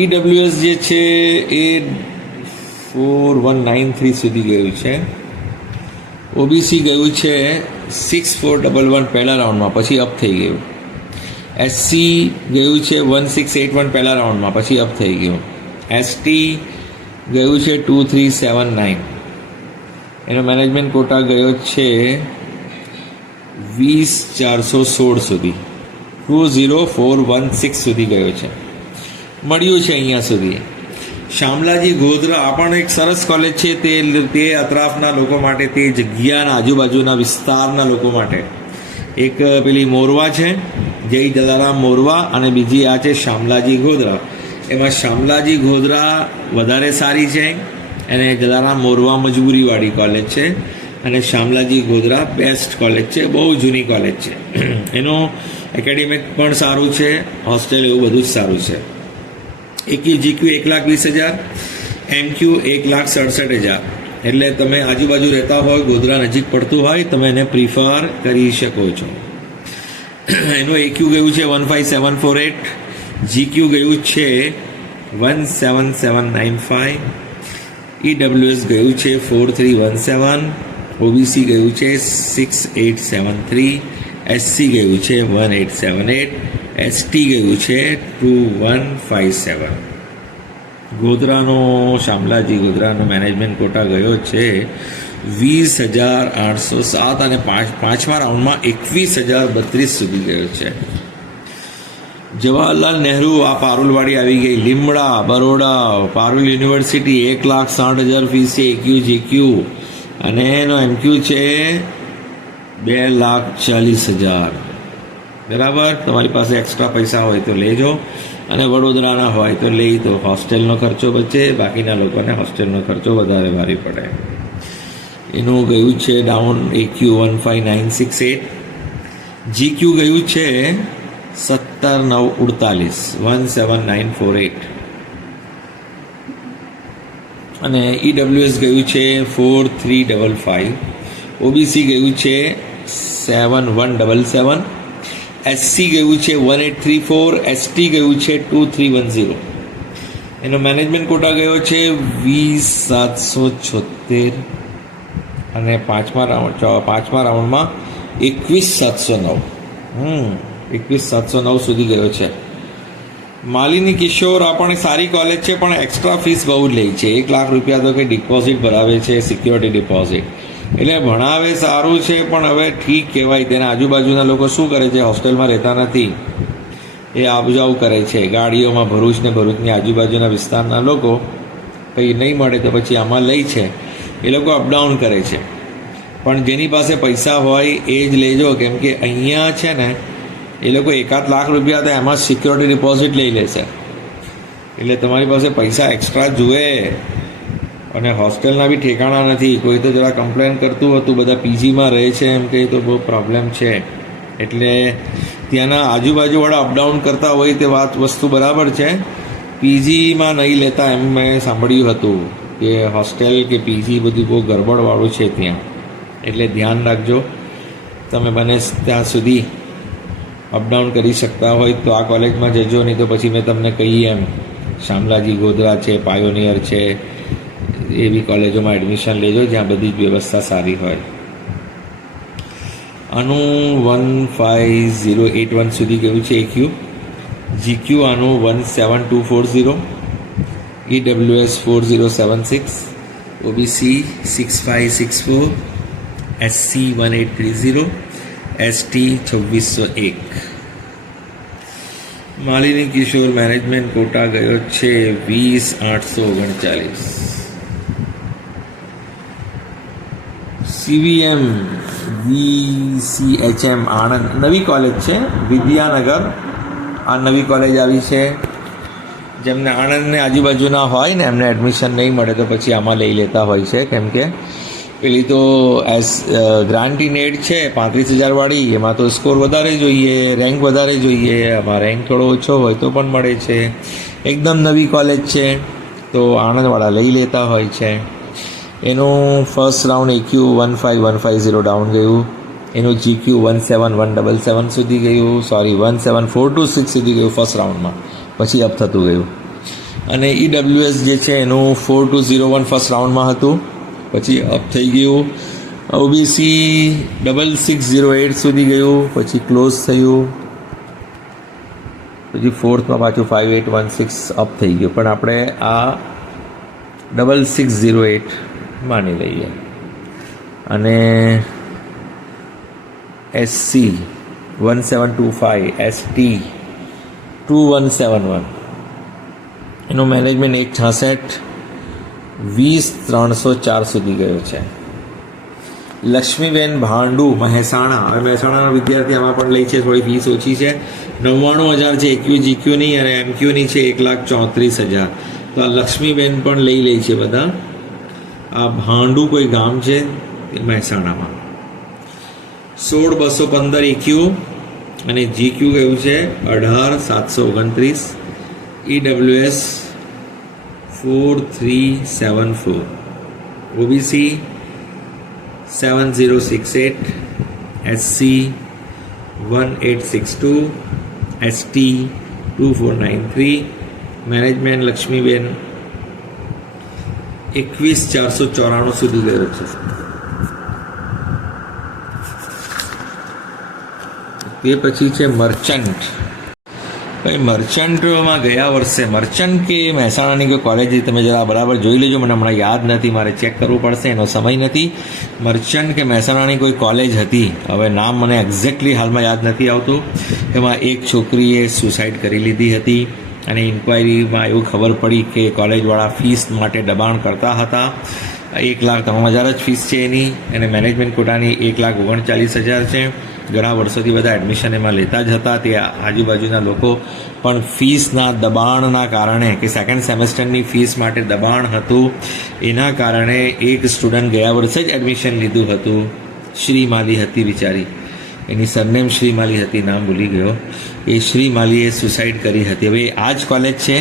ઈડબ્લ્યુએસ જે છે એ 4,193 સુધી ગયું છે. ઓબીસી ગયું છે 6,411 પહેલા રાઉન્ડમાં, પછી અપ થઈ ગયું. એસસી ગયું છે 1,681 પહેલા રાઉન્ડમાં, પછી અપ થઈ ગયું. એસટી ગયું છે 2,379. એનો મેનેજમેન્ટ કોટા ગયો છે 20,416 સુધી, 20,416 સુધી ગયો છે, મળ્યું છે અહીંયા સુધી. શામલાજી ગોધરા, આ પણ એક સરસ કોલેજ છે, તે અતરાફના લોકો માટે, તે જગ્યાના આજુબાજુના વિસ્તારના લોકો માટે. એક પેલી મોરવા છે, જય જલારામ મોરવા, અને બીજી આ છે શામલાજી ગોધરા. એમાં શામલાજી ગોધરા વધારે સારી છે અને જલારામ મોરવા મજબૂરીવાળી કોલેજ છે, અને શામલાજી ગોધરા બેસ્ટ કોલેજ છે, બહુ જૂની કોલેજ છે. એનું એકેડેમિક પણ સારું છે, હોસ્ટેલ એવું બધું જ સારું છે. એક્યુ જીક્યુ 1,20,000, એમક્યુ 1,67,000. એટલે તમે આજુબાજુ રહેતા હોય, ગોધરા નજીક પડતું હોય, તમે એને પ્રિફર કરી શકો છો. એનું એક્યુ ગયું છે 15,748, જીક્યુ ગયું છે 17,795, ઈડબ્લ્યુએસ ગયું છે 4,317, ઓબીસી ગયું છે 6,873, એસસી ગયું છે 1,878, એસટી ગયું છે 2,157. ગોધરાનો શામલાજી ગોધરાનો મેનેજમેન્ટ કોટા ગયો છે 20,807 અને પાંચમા રાઉન્ડમાં 21,032 સુધી ગયો છે. જવાહરલાલ નહેરુ, આ પારુલવાડી આવી ગઈ. લીમડા બરોડા, પારુલ યુનિવર્સિટી 1,60,000 ફીસ છે એક્યુ જીક્યુ, અને એનો એમક્યુ છે 2,40,000. બરાબર, તમારી પાસે એક્સ્ટ્રા પૈસા હોય તો લેજો, અને વડોદરાના હોય તો લઈ, તો હોસ્ટેલનો ખર્ચો બચે, બાકીના લોકોને હોસ્ટેલનો ખર્ચો વધારે ભારી પડે. એનું ગયું છે ડાઉન એક્યુ 15,968, જીક્યુ ગયું છે 17,948, 17,948, અને ઈડબ્લ્યુએસ ગયું છે 4,355, ઓબીસી ગયું છે 7,177, એસસી ગયું છે 1,834, એસટી ગયું છે 2,310. એનો મેનેજમેન્ટ કોટા ગયો છે 20,776, અને પાંચમા રાઉન્ડમાં 21,709. 21,709 સુધી ગયો છે. માલિની કિશોર, આ પણ સારી કોલેજ છે, પણ એક્સ્ટ્રા ફીસ બહુ જ લે છે. 1 લાખ રૂપિયા તો કંઈ ડિપોઝિટ ભરાવે છે, સિક્યોરિટી ડિપોઝિટ. એટલે ભણાવે સારું છે, પણ હવે ઠીક કહેવાય. તેના આજુબાજુના લોકો શું કરે છે, હોસ્ટેલમાં રહેતા નથી, એ આવજાવ કરે છે ગાડીઓમાં. ભરૂચની આજુબાજુના વિસ્તારના લોકો કંઈ નહીં મળે તો પછી આમાં લે છે, એ લોકો અપડાઉન કરે છે. પણ જેની પાસે પૈસા હોય એ જ લેજો, કેમ કે અહીંયા છે ને એ લોકો 1-8 લાખ રૂપિયા તો એમાં સિક્યોરિટી ડિપોઝિટ લઈ લેશે. એટલે તમારી પાસે પૈસા એક્સ્ટ્રા જુએ. અને હોસ્ટેલના બી ઠેકાણા નથી. કોઈ તો જરા કમ્પ્લેન કરતું હતું બધા પીજીમાં રહે છે એમ કહે તો બહુ પ્રોબ્લેમ છે. એટલે ત્યાંના આજુબાજુવાળા અપડાઉન કરતા હોય તે વસ્તુ બરાબર છે. પીજીમાં નહીં લેતા એમ મેં સાંભળ્યું હતું કે હોસ્ટેલ કે પીજી બધું બહુ ગરબડવાળું છે ત્યાં. એટલે ધ્યાન રાખજો. તમે બને ત્યાં સુધી અપડાઉન કરી શકતા હોય તો આ કોલેજમાં જજો, નહીં તો પછી મેં તમને કહી એમ શામલાજી ગોધરા છે, પાયોનિયર છે, એવી કોલેજોમાં એડમિશન લેજો જ્યાં બધી જ વ્યવસ્થા સારી હોય. આનું 15081 સુધી ગયું છે એક્યુ. જીક્યુ આનું 17240, EWS 4076, OBC 6564, SC 1830, ST 2601. Malini કિશોર મેનેજમેન્ટ કોટા ગયો છે 20839. CVM VCHM આણંદ નવી કોલેજ છે, વિદ્યાનગર. આ નવી કોલેજ આવી છે. જેમને આણંદને આજુબાજુના હોય ને એમને એડમિશન નહીં મળે તો પછી આમાં લઈ લેતા હોય છે. કેમ કે પેલી તો ગ્રાન્ટ ઇન એડ છે 35,000 વાળી, એમાં તો સ્કોર વધારે જોઈએ, રેન્ક વધારે જોઈએ. આમાં રેન્ક થોડો ઓછો હોય તો પણ મળે છે. એકદમ નવી કોલેજ છે તો આણંદવાળા લઈ લેતા હોય છે. એનું ફર્સ્ટ રાઉન્ડ એક્યુ 15150 ડાઉન ગયું. એનું જીક્યુ 17177 સુધી ગયું, 17426 સુધી ગયું ફર્સ્ટ રાઉન્ડમાં, પછી અપ થતું ગયું. અને EWS જે છે એનું 4201 ફર્સ્ટ રાઉન્ડમાં હતું, પછી અપ થઈ ગયું. OBC 6608 સુધી ગયું, પછી ક્લોઝ થયું. પછી ફોર્થમાં પાછું 5816 અપ થઈ ગયું. પણ આપણે આ 6608 માની લઈએ. અને SC 1725, ST 2171, એનું મેનેજમેન્ટ 166 20304 સુધી ગયો છે. લક્ષ્મીબેન ભાંડુ મહેસાણા. હવે મહેસાણાના વિદ્યાર્થી આમાં પણ લઈ છે, થોડી ફીસ ઓછી છે. 99,000 છે એક્યુ જીક્યુની, અને એમક્યુની છે 1,34,000. તો આ લક્ષ્મીબેન પણ લઈ લે છે બધા. આ ભાંડુ કોઈ ગામ છે મહેસાણામાં. 16215 એક્યુ અને જીક્યુ ગયું છે 18729, EWS 4374, OBC 7068, SC 1862, ST 2493. Management Laxmiben 21494 સુધી ગયો છે. તે પછી છે મર્ચન્ટ. ભાઈ મર્ચન્ટમાં ગયા વર્ષે મર્ચન્ટ કે મહેસાણાની કોઈ કોલેજ તમે જરા બરાબર જોઈ લેજો, મને હમણાં યાદ નથી, મારે ચેક કરવું પડશે, એનો સમય નથી. મર્ચન્ટ કે મહેસાણાની કોઈ કોલેજ હતી, હવે નામ મને એક્ઝેક્ટલી હાલમાં યાદ નથી આવતું. એમાં એક છોકરીએ સુસાઇડ કરી લીધી હતી અને ઇન્ક્વાયરીમાં એવું ખબર પડી કે કોલેજવાળા ફીસ માટે દબાણ કરતા હતા. 1,03,000 જ ફીસ છે એની, અને મેનેજમેન્ટ કોટાની 1,39,000 છે. ઘણા વર્ષોથી બધા એડમિશન એમાં લેતા જ હતા. તે આજુબાજુના લોકો પણ ફીસના દબાણના કારણે કે સેકન્ડ સેમેસ્ટરની ફીસ માટે દબાણ હતું, એના કારણે એક સ્ટુડન્ટ ગયા વર્ષે જ એડમિશન લીધું હતું. શ્રીમાલી હતી બિચારી, એની સરનેમ શ્રીમાલી હતી, નામ ભૂલી ગયો. એ શ્રીમાલીએ સુસાઇડ કરી હતી. હવે આ જ કોલેજ છે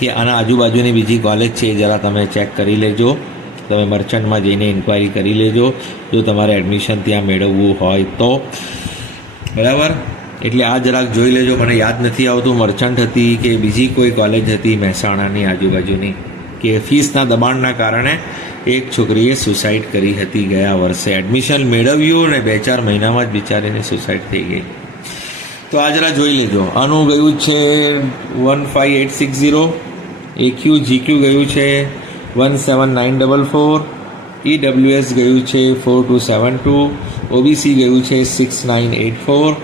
કે આના આજુબાજુની બીજી કોલેજ છે, એ જરા તમે ચેક કરી લેજો. તમે મર્ચન્ટમાં જઈને ઇન્ક્વાયરી કરી લેજો જો તમારે એડમિશન ત્યાં મેળવવું હોય તો. બરાબર, એટલે આ જરાક જોઈ લેજો. મને યાદ નથી આવતું મર્ચન્ટ હતી કે બીજી કોઈ કોલેજ હતી મહેસાણાની આજુબાજુની કે ફીસના દબાણના કારણે એક છોકરીએ સુસાઇડ કરી હતી ગયા વર્ષે. એડમિશન મેળવ્યું અને 2-4 મહિનામાં જ બિચારીને સુસાઇડ થઈ ગઈ. તો આ જરા જોઈ લેજો. આનું ગયું છે 15860, એક્યુ જીક્યુ ગયું છે 17944, EWS ગયું છે 4272, OBC ગયું છે 6984,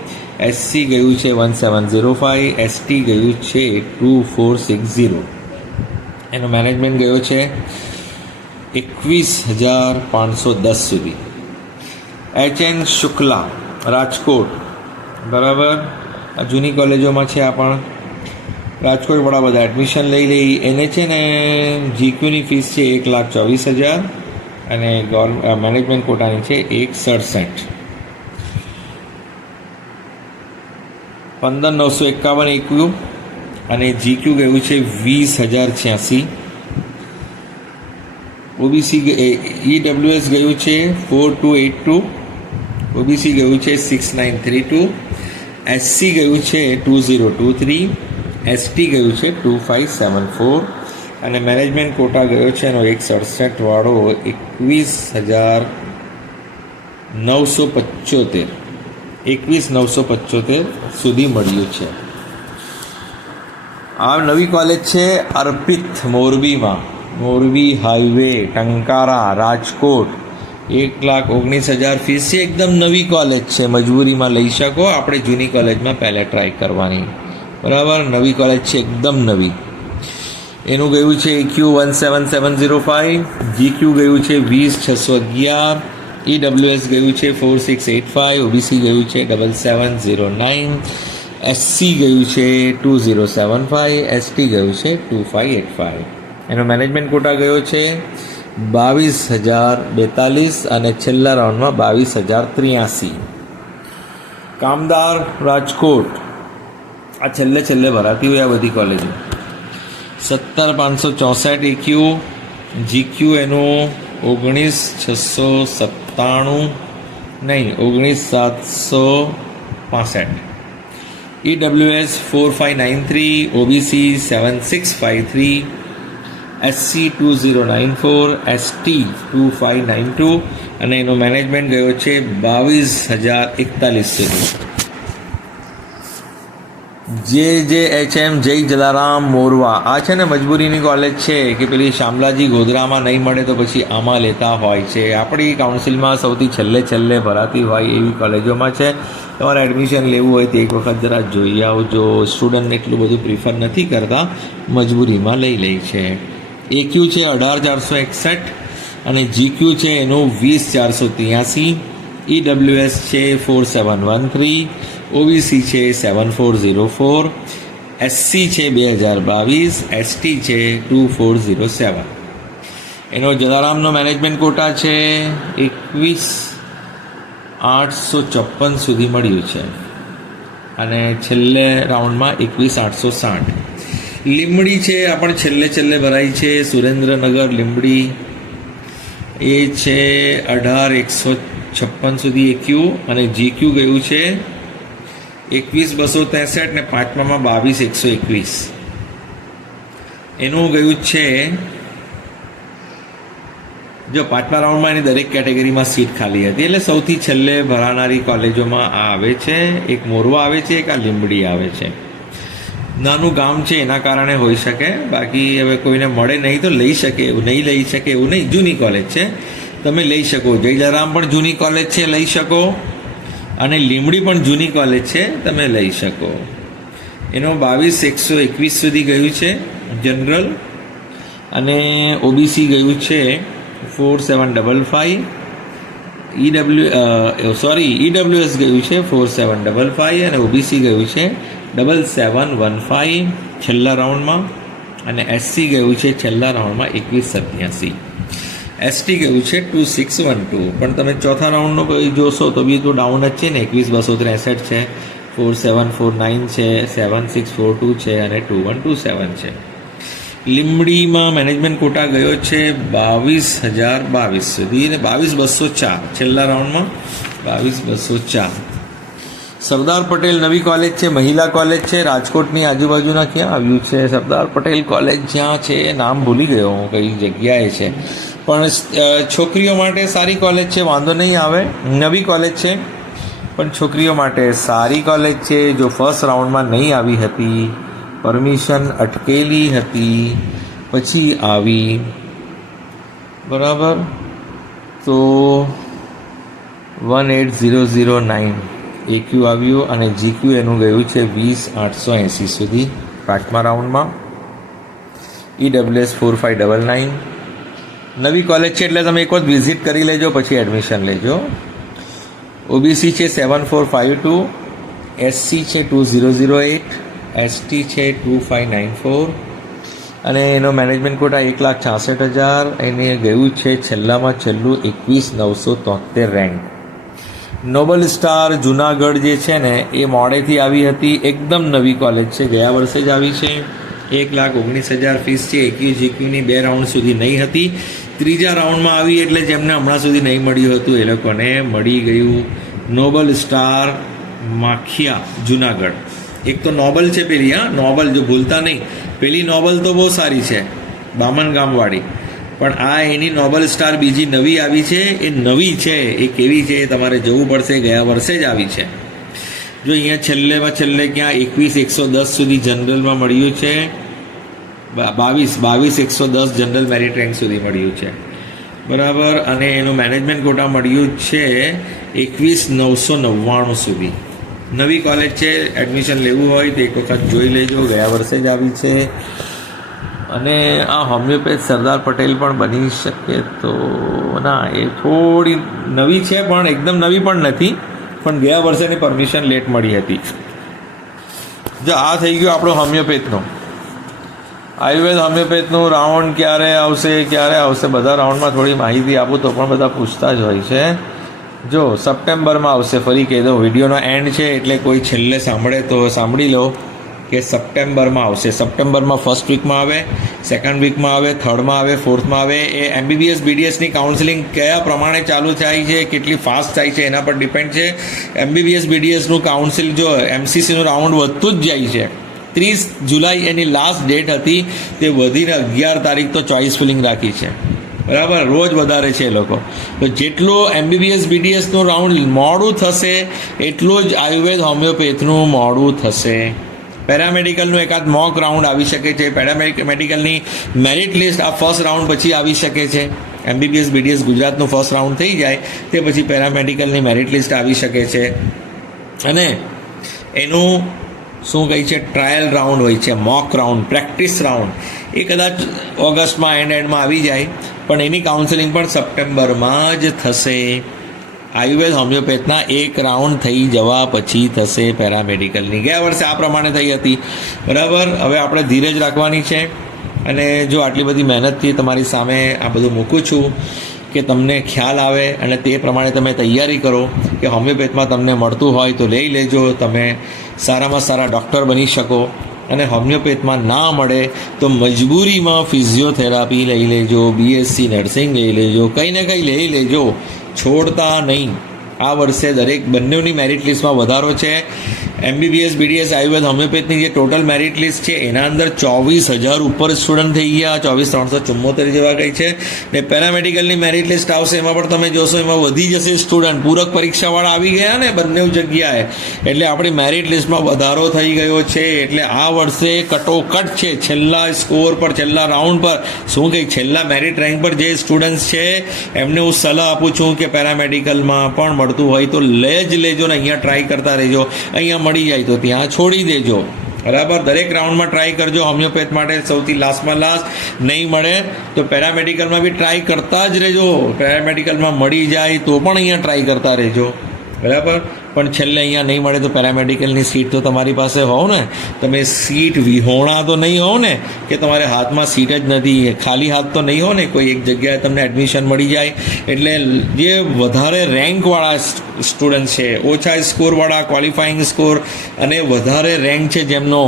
SC ગયું છે 1705, ST ગયું છે 2460. એનો મેનેજમેન્ટ ગયો છે 21,510 સુધી. HN શુક્લા રાજકોટ, બરાબર, આ જૂની કોલેજોમાં છે. આ પણ રાજકોટવાળા બધા એડમિશન લઈ એને છે ને જીક્યુની ફીસ છે 1,24,000 અને મેનેજમેન્ટ કોટાની છે 1,67. 15,951 EQ અને જીક્યુ ગયું છે 20,086. ઓબીસી ઈડબ્લ્યુએસ ગયું છે 4,282. ઓબીસી ગયું છે 6,932. એસસી ગયું છે 2,023. એસટી ગયું છે 2,574 અને મેનેજમેન્ટ કોટા ગયો છે એનો 1,67 વાળો 21,975. 21,975 સુધી મળ્યું છે. આ નવી કોલેજ છે અર્પિત મોરબીમાં, મોરબી હાઈવે, ટંકારા, રાજકોટ. 1,19,000 ફીસ છે. એકદમ નવી કોલેજ છે, મજબૂરીમાં લઈ શકો. આપણે જૂની કોલેજમાં પહેલાં ટ્રાય કરવાની, બરાબર. નવી કોલેજ છે, એકદમ નવી. એનું ગયું છે EQ 17,705. જીક્યુ ગયું છે 20,611. ઈડબ્લ્યુએસ ગયું છે 4,685. ઓબીસી ગયું છે 7,709. એસસી ગયું છે 2,075. એસટી ગયું છે 2,585. એનો મેનેજમેન્ટ કોટા ગયો છે 22,042 અને છેલ્લા રાઉન્ડમાં 22,083. કામદાર રાજકોટ, આ છેલ્લે ભરાતી હોય આ બધી કોલેજો. 17,564 EQ. જીક્યુ એનું 19,697 નહીં, 19,765. ઈડબ્લ્યુએસ 4,593. ઓબીસી 7,653. એસસી 2,094. એસટી 2,592 અને એનો મેનેજમેન્ટ ગયો છે 22,041 સુધી. JJHM જય જલારામ મોરવા, આ છે ને મજબૂરીની કોલેજ છે કે પેલી શામલાજી ગોધરામાં નહીં મળે તો પછી આમાં લેતા હોય છે. આપણી કાઉન્સિલમાં સૌથી છેલ્લે ભરાતી હોય એવી કોલેજોમાં છે. તમારે એડમિશન લેવું હોય તો એક વખત જરા જોઈ આવજો. સ્ટુડન્ટ એટલું બધું પ્રિફર નથી કરતા, મજબૂરીમાં લઈ છે. એક્યુ છે 18,461 અને જીક્યુ છે એનું 20,483. ઈડબ્લ્યુએસ છે 4,713. ઓબીસી છે 7,404. એસસી છે 2,022. એસટી છે 2,407. એનો જલારામનો મેનેજમેન્ટ કોટા છે 21,854 સુધી મળ્યું છે અને છેલ્લે રાઉન્ડમાં 21,860. લીંબડી છે, આ પણ છેલ્લે ભરાઈ છે. સુરેન્દ્રનગર લીંબડી, એ છે 18,156 સુધી એક્યુ અને જીક્યુ ગયું છે 21,263 ને પાંચમામાં 22,121. એનું ગયું છે, જો પાંચમા રાઉન્ડમાં એની દરેક કેટેગરીમાં સીટ ખાલી હતી, એટલે સૌથી છેલ્લે ભરાનારી કોલેજોમાં આ આવે છે. એક મોરવા આવે છે, એક આ લીંબડી આવે છે. નાનું ગામ છે એના કારણે હોઈ શકે, બાકી હવે કોઈને મળે નહીં તો લઈ શકે, એવું નહીં લઈ શકે એવું નહીં. જૂની કોલેજ છે, તમે લઈ શકો. જય જલારામ પણ જૂની કોલેજ છે, લઈ શકો. અને લીંબડી પણ જૂની કોલેજ છે, તમે લઈ શકો. એનો 22,121 સુધી ગયું છે જનરલ અને ઓબીસી ગયું છે 4,755. ઈડબ્લ્યુએસ ગયું છે 4,755 અને ઓબીસી ગયું છે 7,715 છેલ્લા રાઉન્ડમાં અને એસસી ગયું છે છેલ્લા રાઉન્ડમાં 21,87. એસટી ગયું છે 2,612. પણ તમે ચોથા રાઉન્ડનો કોઈ જોશો તો બી તો ડાઉન જ છે ને. 21,263 છે, 4,749 છે, 7,642 છે અને 2,127 છે. લીંબડીમાં મેનેજમેન્ટ કોટા ગયો છે 22,022 સુધી અને 22,204 છેલ્લા રાઉન્ડમાં 22,204. સરદાર પટેલ નવી કોલેજ છે, મહિલા કોલેજ છે, રાજકોટની આજુબાજુના ક્યાં આવ્યું છે સરદાર પટેલ કોલેજ? જ્યાં છે નામ ભૂલી ગયો હું, કઈ જગ્યાએ છે, પણ છોકરીઓ માટે સારી કોલેજ છે, વાંધો નહીં આવે. નવી કોલેજ છે પણ છોકરીઓ માટે સારી કોલેજ છે. જો ફર્સ્ટ રાઉન્ડમાં નહીં આવી હતી, પરમિશન અટકેલી હતી, પછી આવી, બરાબર, તો 18,009 એક્યુ આવ્યું અને જીક્યુ એનું ગયું છે 20,880 સુધી પાંચમા રાઉન્ડમાં. ઈડબ્લ્યુએસ 4,599. નવી કોલેજ છે એટલે તમે એક વખત વિઝિટ કરી લેજો, પછી એડમિશન લેજો. ઓબીસી છે 7,452. SC છે 2008, ST છે 2594 અને એનો મેનેજમેન્ટ કોટા 1,66,000. એને ગયું છે છેલ્લામાં છેલ્લું 21,973 રેન્ક. નોબલ સ્ટાર જુનાગઢ જે છે ને એ મોડેથી આવી હતી, એકદમ નવી કોલેજ છે, ગયા વર્ષે જ આવી છે. 1,19,000 ફીસ છે. EQGQની 2 રાઉન્ડ સુધી નહીં હતી, ત્રીજા રાઉન્ડમાં આવી એટલે જેમને હમણાં સુધી નહીં મળ્યું હતું એ લોકોને મળી ગયું. Noble Star Makhiya Junagadh. એક તો નોબલ છે પેલી, હા નોબલ, જો ભૂલતા નહીં, પેલી નોબલ તો બહુ સારી છે બામન ગામવાળી, પણ આ એની નોબલ સ્ટાર બીજી નવી આવી છે. એ નવી છે, એ કેવી છે એ તમારે જોવું પડશે. ગયા વર્ષે જ આવી છે. જો અહીંયા છેલ્લે ક્યાં 21,110 સુધી જનરલમાં મળ્યું છે, 22,110 જનરલ મેરિટ રેન્ક સુધી મળ્યું છે, બરાબર. અને એનું મેનેજમેન્ટ કોટા મળ્યું છે 21,999 સુધી. નવી કોલેજ છે, એડમિશન લેવું હોય તો એક વખત જોઈ લેજો. ગયા વર્ષે જ આવી છે. અને આ હોમિયોપેથ સરદાર પટેલ પણ બની શકે તો ના, એ થોડી નવી છે પણ એકદમ નવી પણ નથી, પણ ગયા વર્ષેની પરમિશન લેટ મળી હતી. જો આ થઈ ગયું આપણો હોમિયોપેથનો. આયુર્વેદ હોમિયોપેથનું રાઉન્ડ ક્યારે આવશે બધા રાઉન્ડમાં થોડી માહિતી આપું તો પણ બધા પૂછતા જ હોય છે. જો સપ્ટેમ્બરમાં આવશે, ફરી કહી દઉં, વિડીયોનો એન્ડ છે એટલે કોઈ છેલ્લે સાંભળે તો સાંભળી લો કે સપ્ટેમ્બરમાં આવશે. સપ્ટેમ્બરમાં ફર્સ્ટ વીકમાં આવે, સેકન્ડ વીકમાં આવે, થર્ડમાં આવે, ફોર્થમાં આવે. એ MBBS BDSની કાઉન્સેલિંગ કયા પ્રમાણે ચાલુ થાય છે, કેટલી ફાસ્ટ થાય છે એના પર ડિપેન્ડ છે. MBBS BDSનું કાઉન્સિલ જો MCCનું રાઉન્ડ વધતું જ જાય છે. 30 જુલાઈ એની લાસ્ટ ડેટ હતી, તે વધીને 11 તારીખ તો ચોઇસ ફિલિંગ રાખી છે, બરાબર. રોજ વધારે છે એ લોકો. તો જેટલું MBBS BDSનું રાઉન્ડ મોડું થશે એટલું જ આયુર્વેદ હોમિયોપેથનું મોડું થશે. પેરામેડિકલનું એકાદ મોક રાઉન્ડ આવી શકે છે. પેરામેડિકલની મેરિટ લિસ્ટ આ ફર્સ્ટ રાઉન્ડ પછી આવી શકે છે. MBBS BDS ગુજરાતનું ફર્સ્ટ રાઉન્ડ થઈ જાય તે પછી પેરામેડિકલની મેરિટ લિસ્ટ આવી શકે છે. અને એનું શું કહે છે, ટ્રાયલ રાઉન્ડ હોય છે, મોક રાઉન્ડ, પ્રેક્ટિસ રાઉન્ડ, એ કદાચ ઓગસ્ટમાં એન્ડમાં આવી જાય, પણ એની કાઉન્સેલિંગ પણ સપ્ટેમ્બરમાં જ થશે. આયુર્વેદ હોમિયોપેથના એક રાઉન્ડ થઈ જવા પછી થશે પેરામેડિકલની. ગયા વર્ષે આ પ્રમાણે થઈ હતી, બરાબર. હવે આપણે ધીરજ રાખવાની છે. અને જો આટલી બધી મહેનતથી તમારી સામે આ બધું મૂકું છું કે તમને ખ્યાલ આવે અને તે પ્રમાણે તમે તૈયારી કરો કે હોમિયોપેથમાં તમને મળતું હોય તો લઈ લેજો. તમે સારામાં સારા ડૉક્ટર બની શકો. અને હોમિયોપેથમાં ના મળે તો મજબૂરીમાં ફિઝિયોથેરાપી લઈ લેજો, BSc નર્સિંગ લઈ લેજો, કંઈ ને કંઈ લઈ લેજો, છોડતા નહીં. આ વર્ષે બંનેની મેરિટ લિસ્ટમાં વધારો છે. MBBS BDS આયુર્વેદ હોમિયોપેથની જે ટોટલ મેરિટ લિસ્ટ છે એના અંદર 24,000 ઉપર સ્ટુડન્ટ થઈ ગયા, 24,374 જેવા કંઈ છે. ને પેરામેડિકલની મેરિટ લિસ્ટ આવશે, એમાં પણ તમે જોશો એમાં વધી જશે સ્ટુડન્ટ. પૂરક પરીક્ષાવાળા આવી ગયા ને બંને જગ્યાએ, એટલે આપણી મેરિટ લિસ્ટમાં વધારો થઈ ગયો છે. એટલે આ વર્ષે કટોકટ છે. છેલ્લા સ્કોર પર, છેલ્લા રાઉન્ડ પર, શું કંઈ છેલ્લા મેરિટ રેન્ક પર જે સ્ટુડન્ટ્સ છે એમને હું સલાહ આપું છું કે પેરામેડિકલમાં પણ મળતું હોય તો જ લેજો ને અહીંયા ટ્રાય કરતા રહેજો. અહીંયા મળી જાય તો ત્યાં છોડી દેજો, બરાબર. દરેક રાઉન્ડમાં ટ્રાય કરજો. હોમિયોપેથ માટે સૌથી લાસ્ટમાં લાસ્ટ નહીં મળે તો પેરામેડિકલમાં બી ટ્રાય કરતા જ રહેજો. પેરામેડિકલમાં મળી જાય તો પણ અહીંયા ટ્રાય કરતા રહેજો, બરાબર. પણ છેલ્લે અહીંયા નહીં મળે તો પેરામેડિકલની સીટ તો તમારી પાસે હોવ ને. તમે સીટ વિહોણા તો નહીં હોવ ને કે તમારે હાથમાં સીટ જ નથી, ખાલી હાથ તો નહીં હો ને. કોઈ એક જગ્યાએ તમને એડમિશન મળી જાય. એટલે જે વધારે રેન્કવાળા સ્ટુડન્ટ છે, ઓછા સ્કોરવાળા, ક્વોલિફાઈંગ સ્કોર અને વધારે રેન્ક છે જેમનો,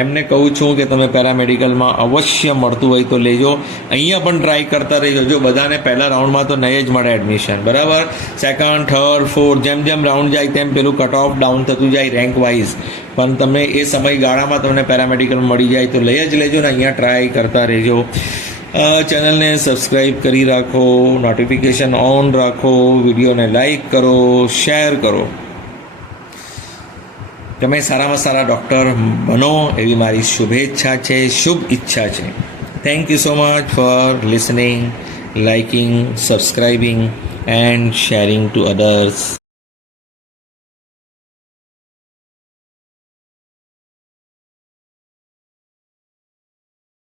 એમને કહું છું કે તમે પેરામેડિકલમાં અવશ્ય મળતું હોય તો લેજો. અહીંયા પણ ટ્રાય કરતા રહેજો. જો બધાને પહેલા રાઉન્ડમાં તો નહીં જ મળે એડમિશન, બરાબર. સેકન્ડ, થર્ડ, ફોર્થ, જેમ જેમ રાઉન્ડ જાય તેમ પેલું કટ ઓફ ડાઉન થતું જાય રેન્ક વાઇઝ. પણ તમે એ સમયગાળામાં તમને પેરામેડિકલ મળી જાય તો લઈ જ લેજો ને અહીંયા ટ્રાય કરતા રહેજો. ચેનલને સબસ્ક્રાઈબ કરી રાખો, નોટિફિકેશન ઓન રાખો, વિડીયોને લાઈક કરો, શેર કરો. તમે સારામાં સારા ડૉક્ટર બનો એવી મારી શુભેચ્છા છે, શુભ ઈચ્છા છે. Thank you so much for listening, liking, subscribing and sharing to others.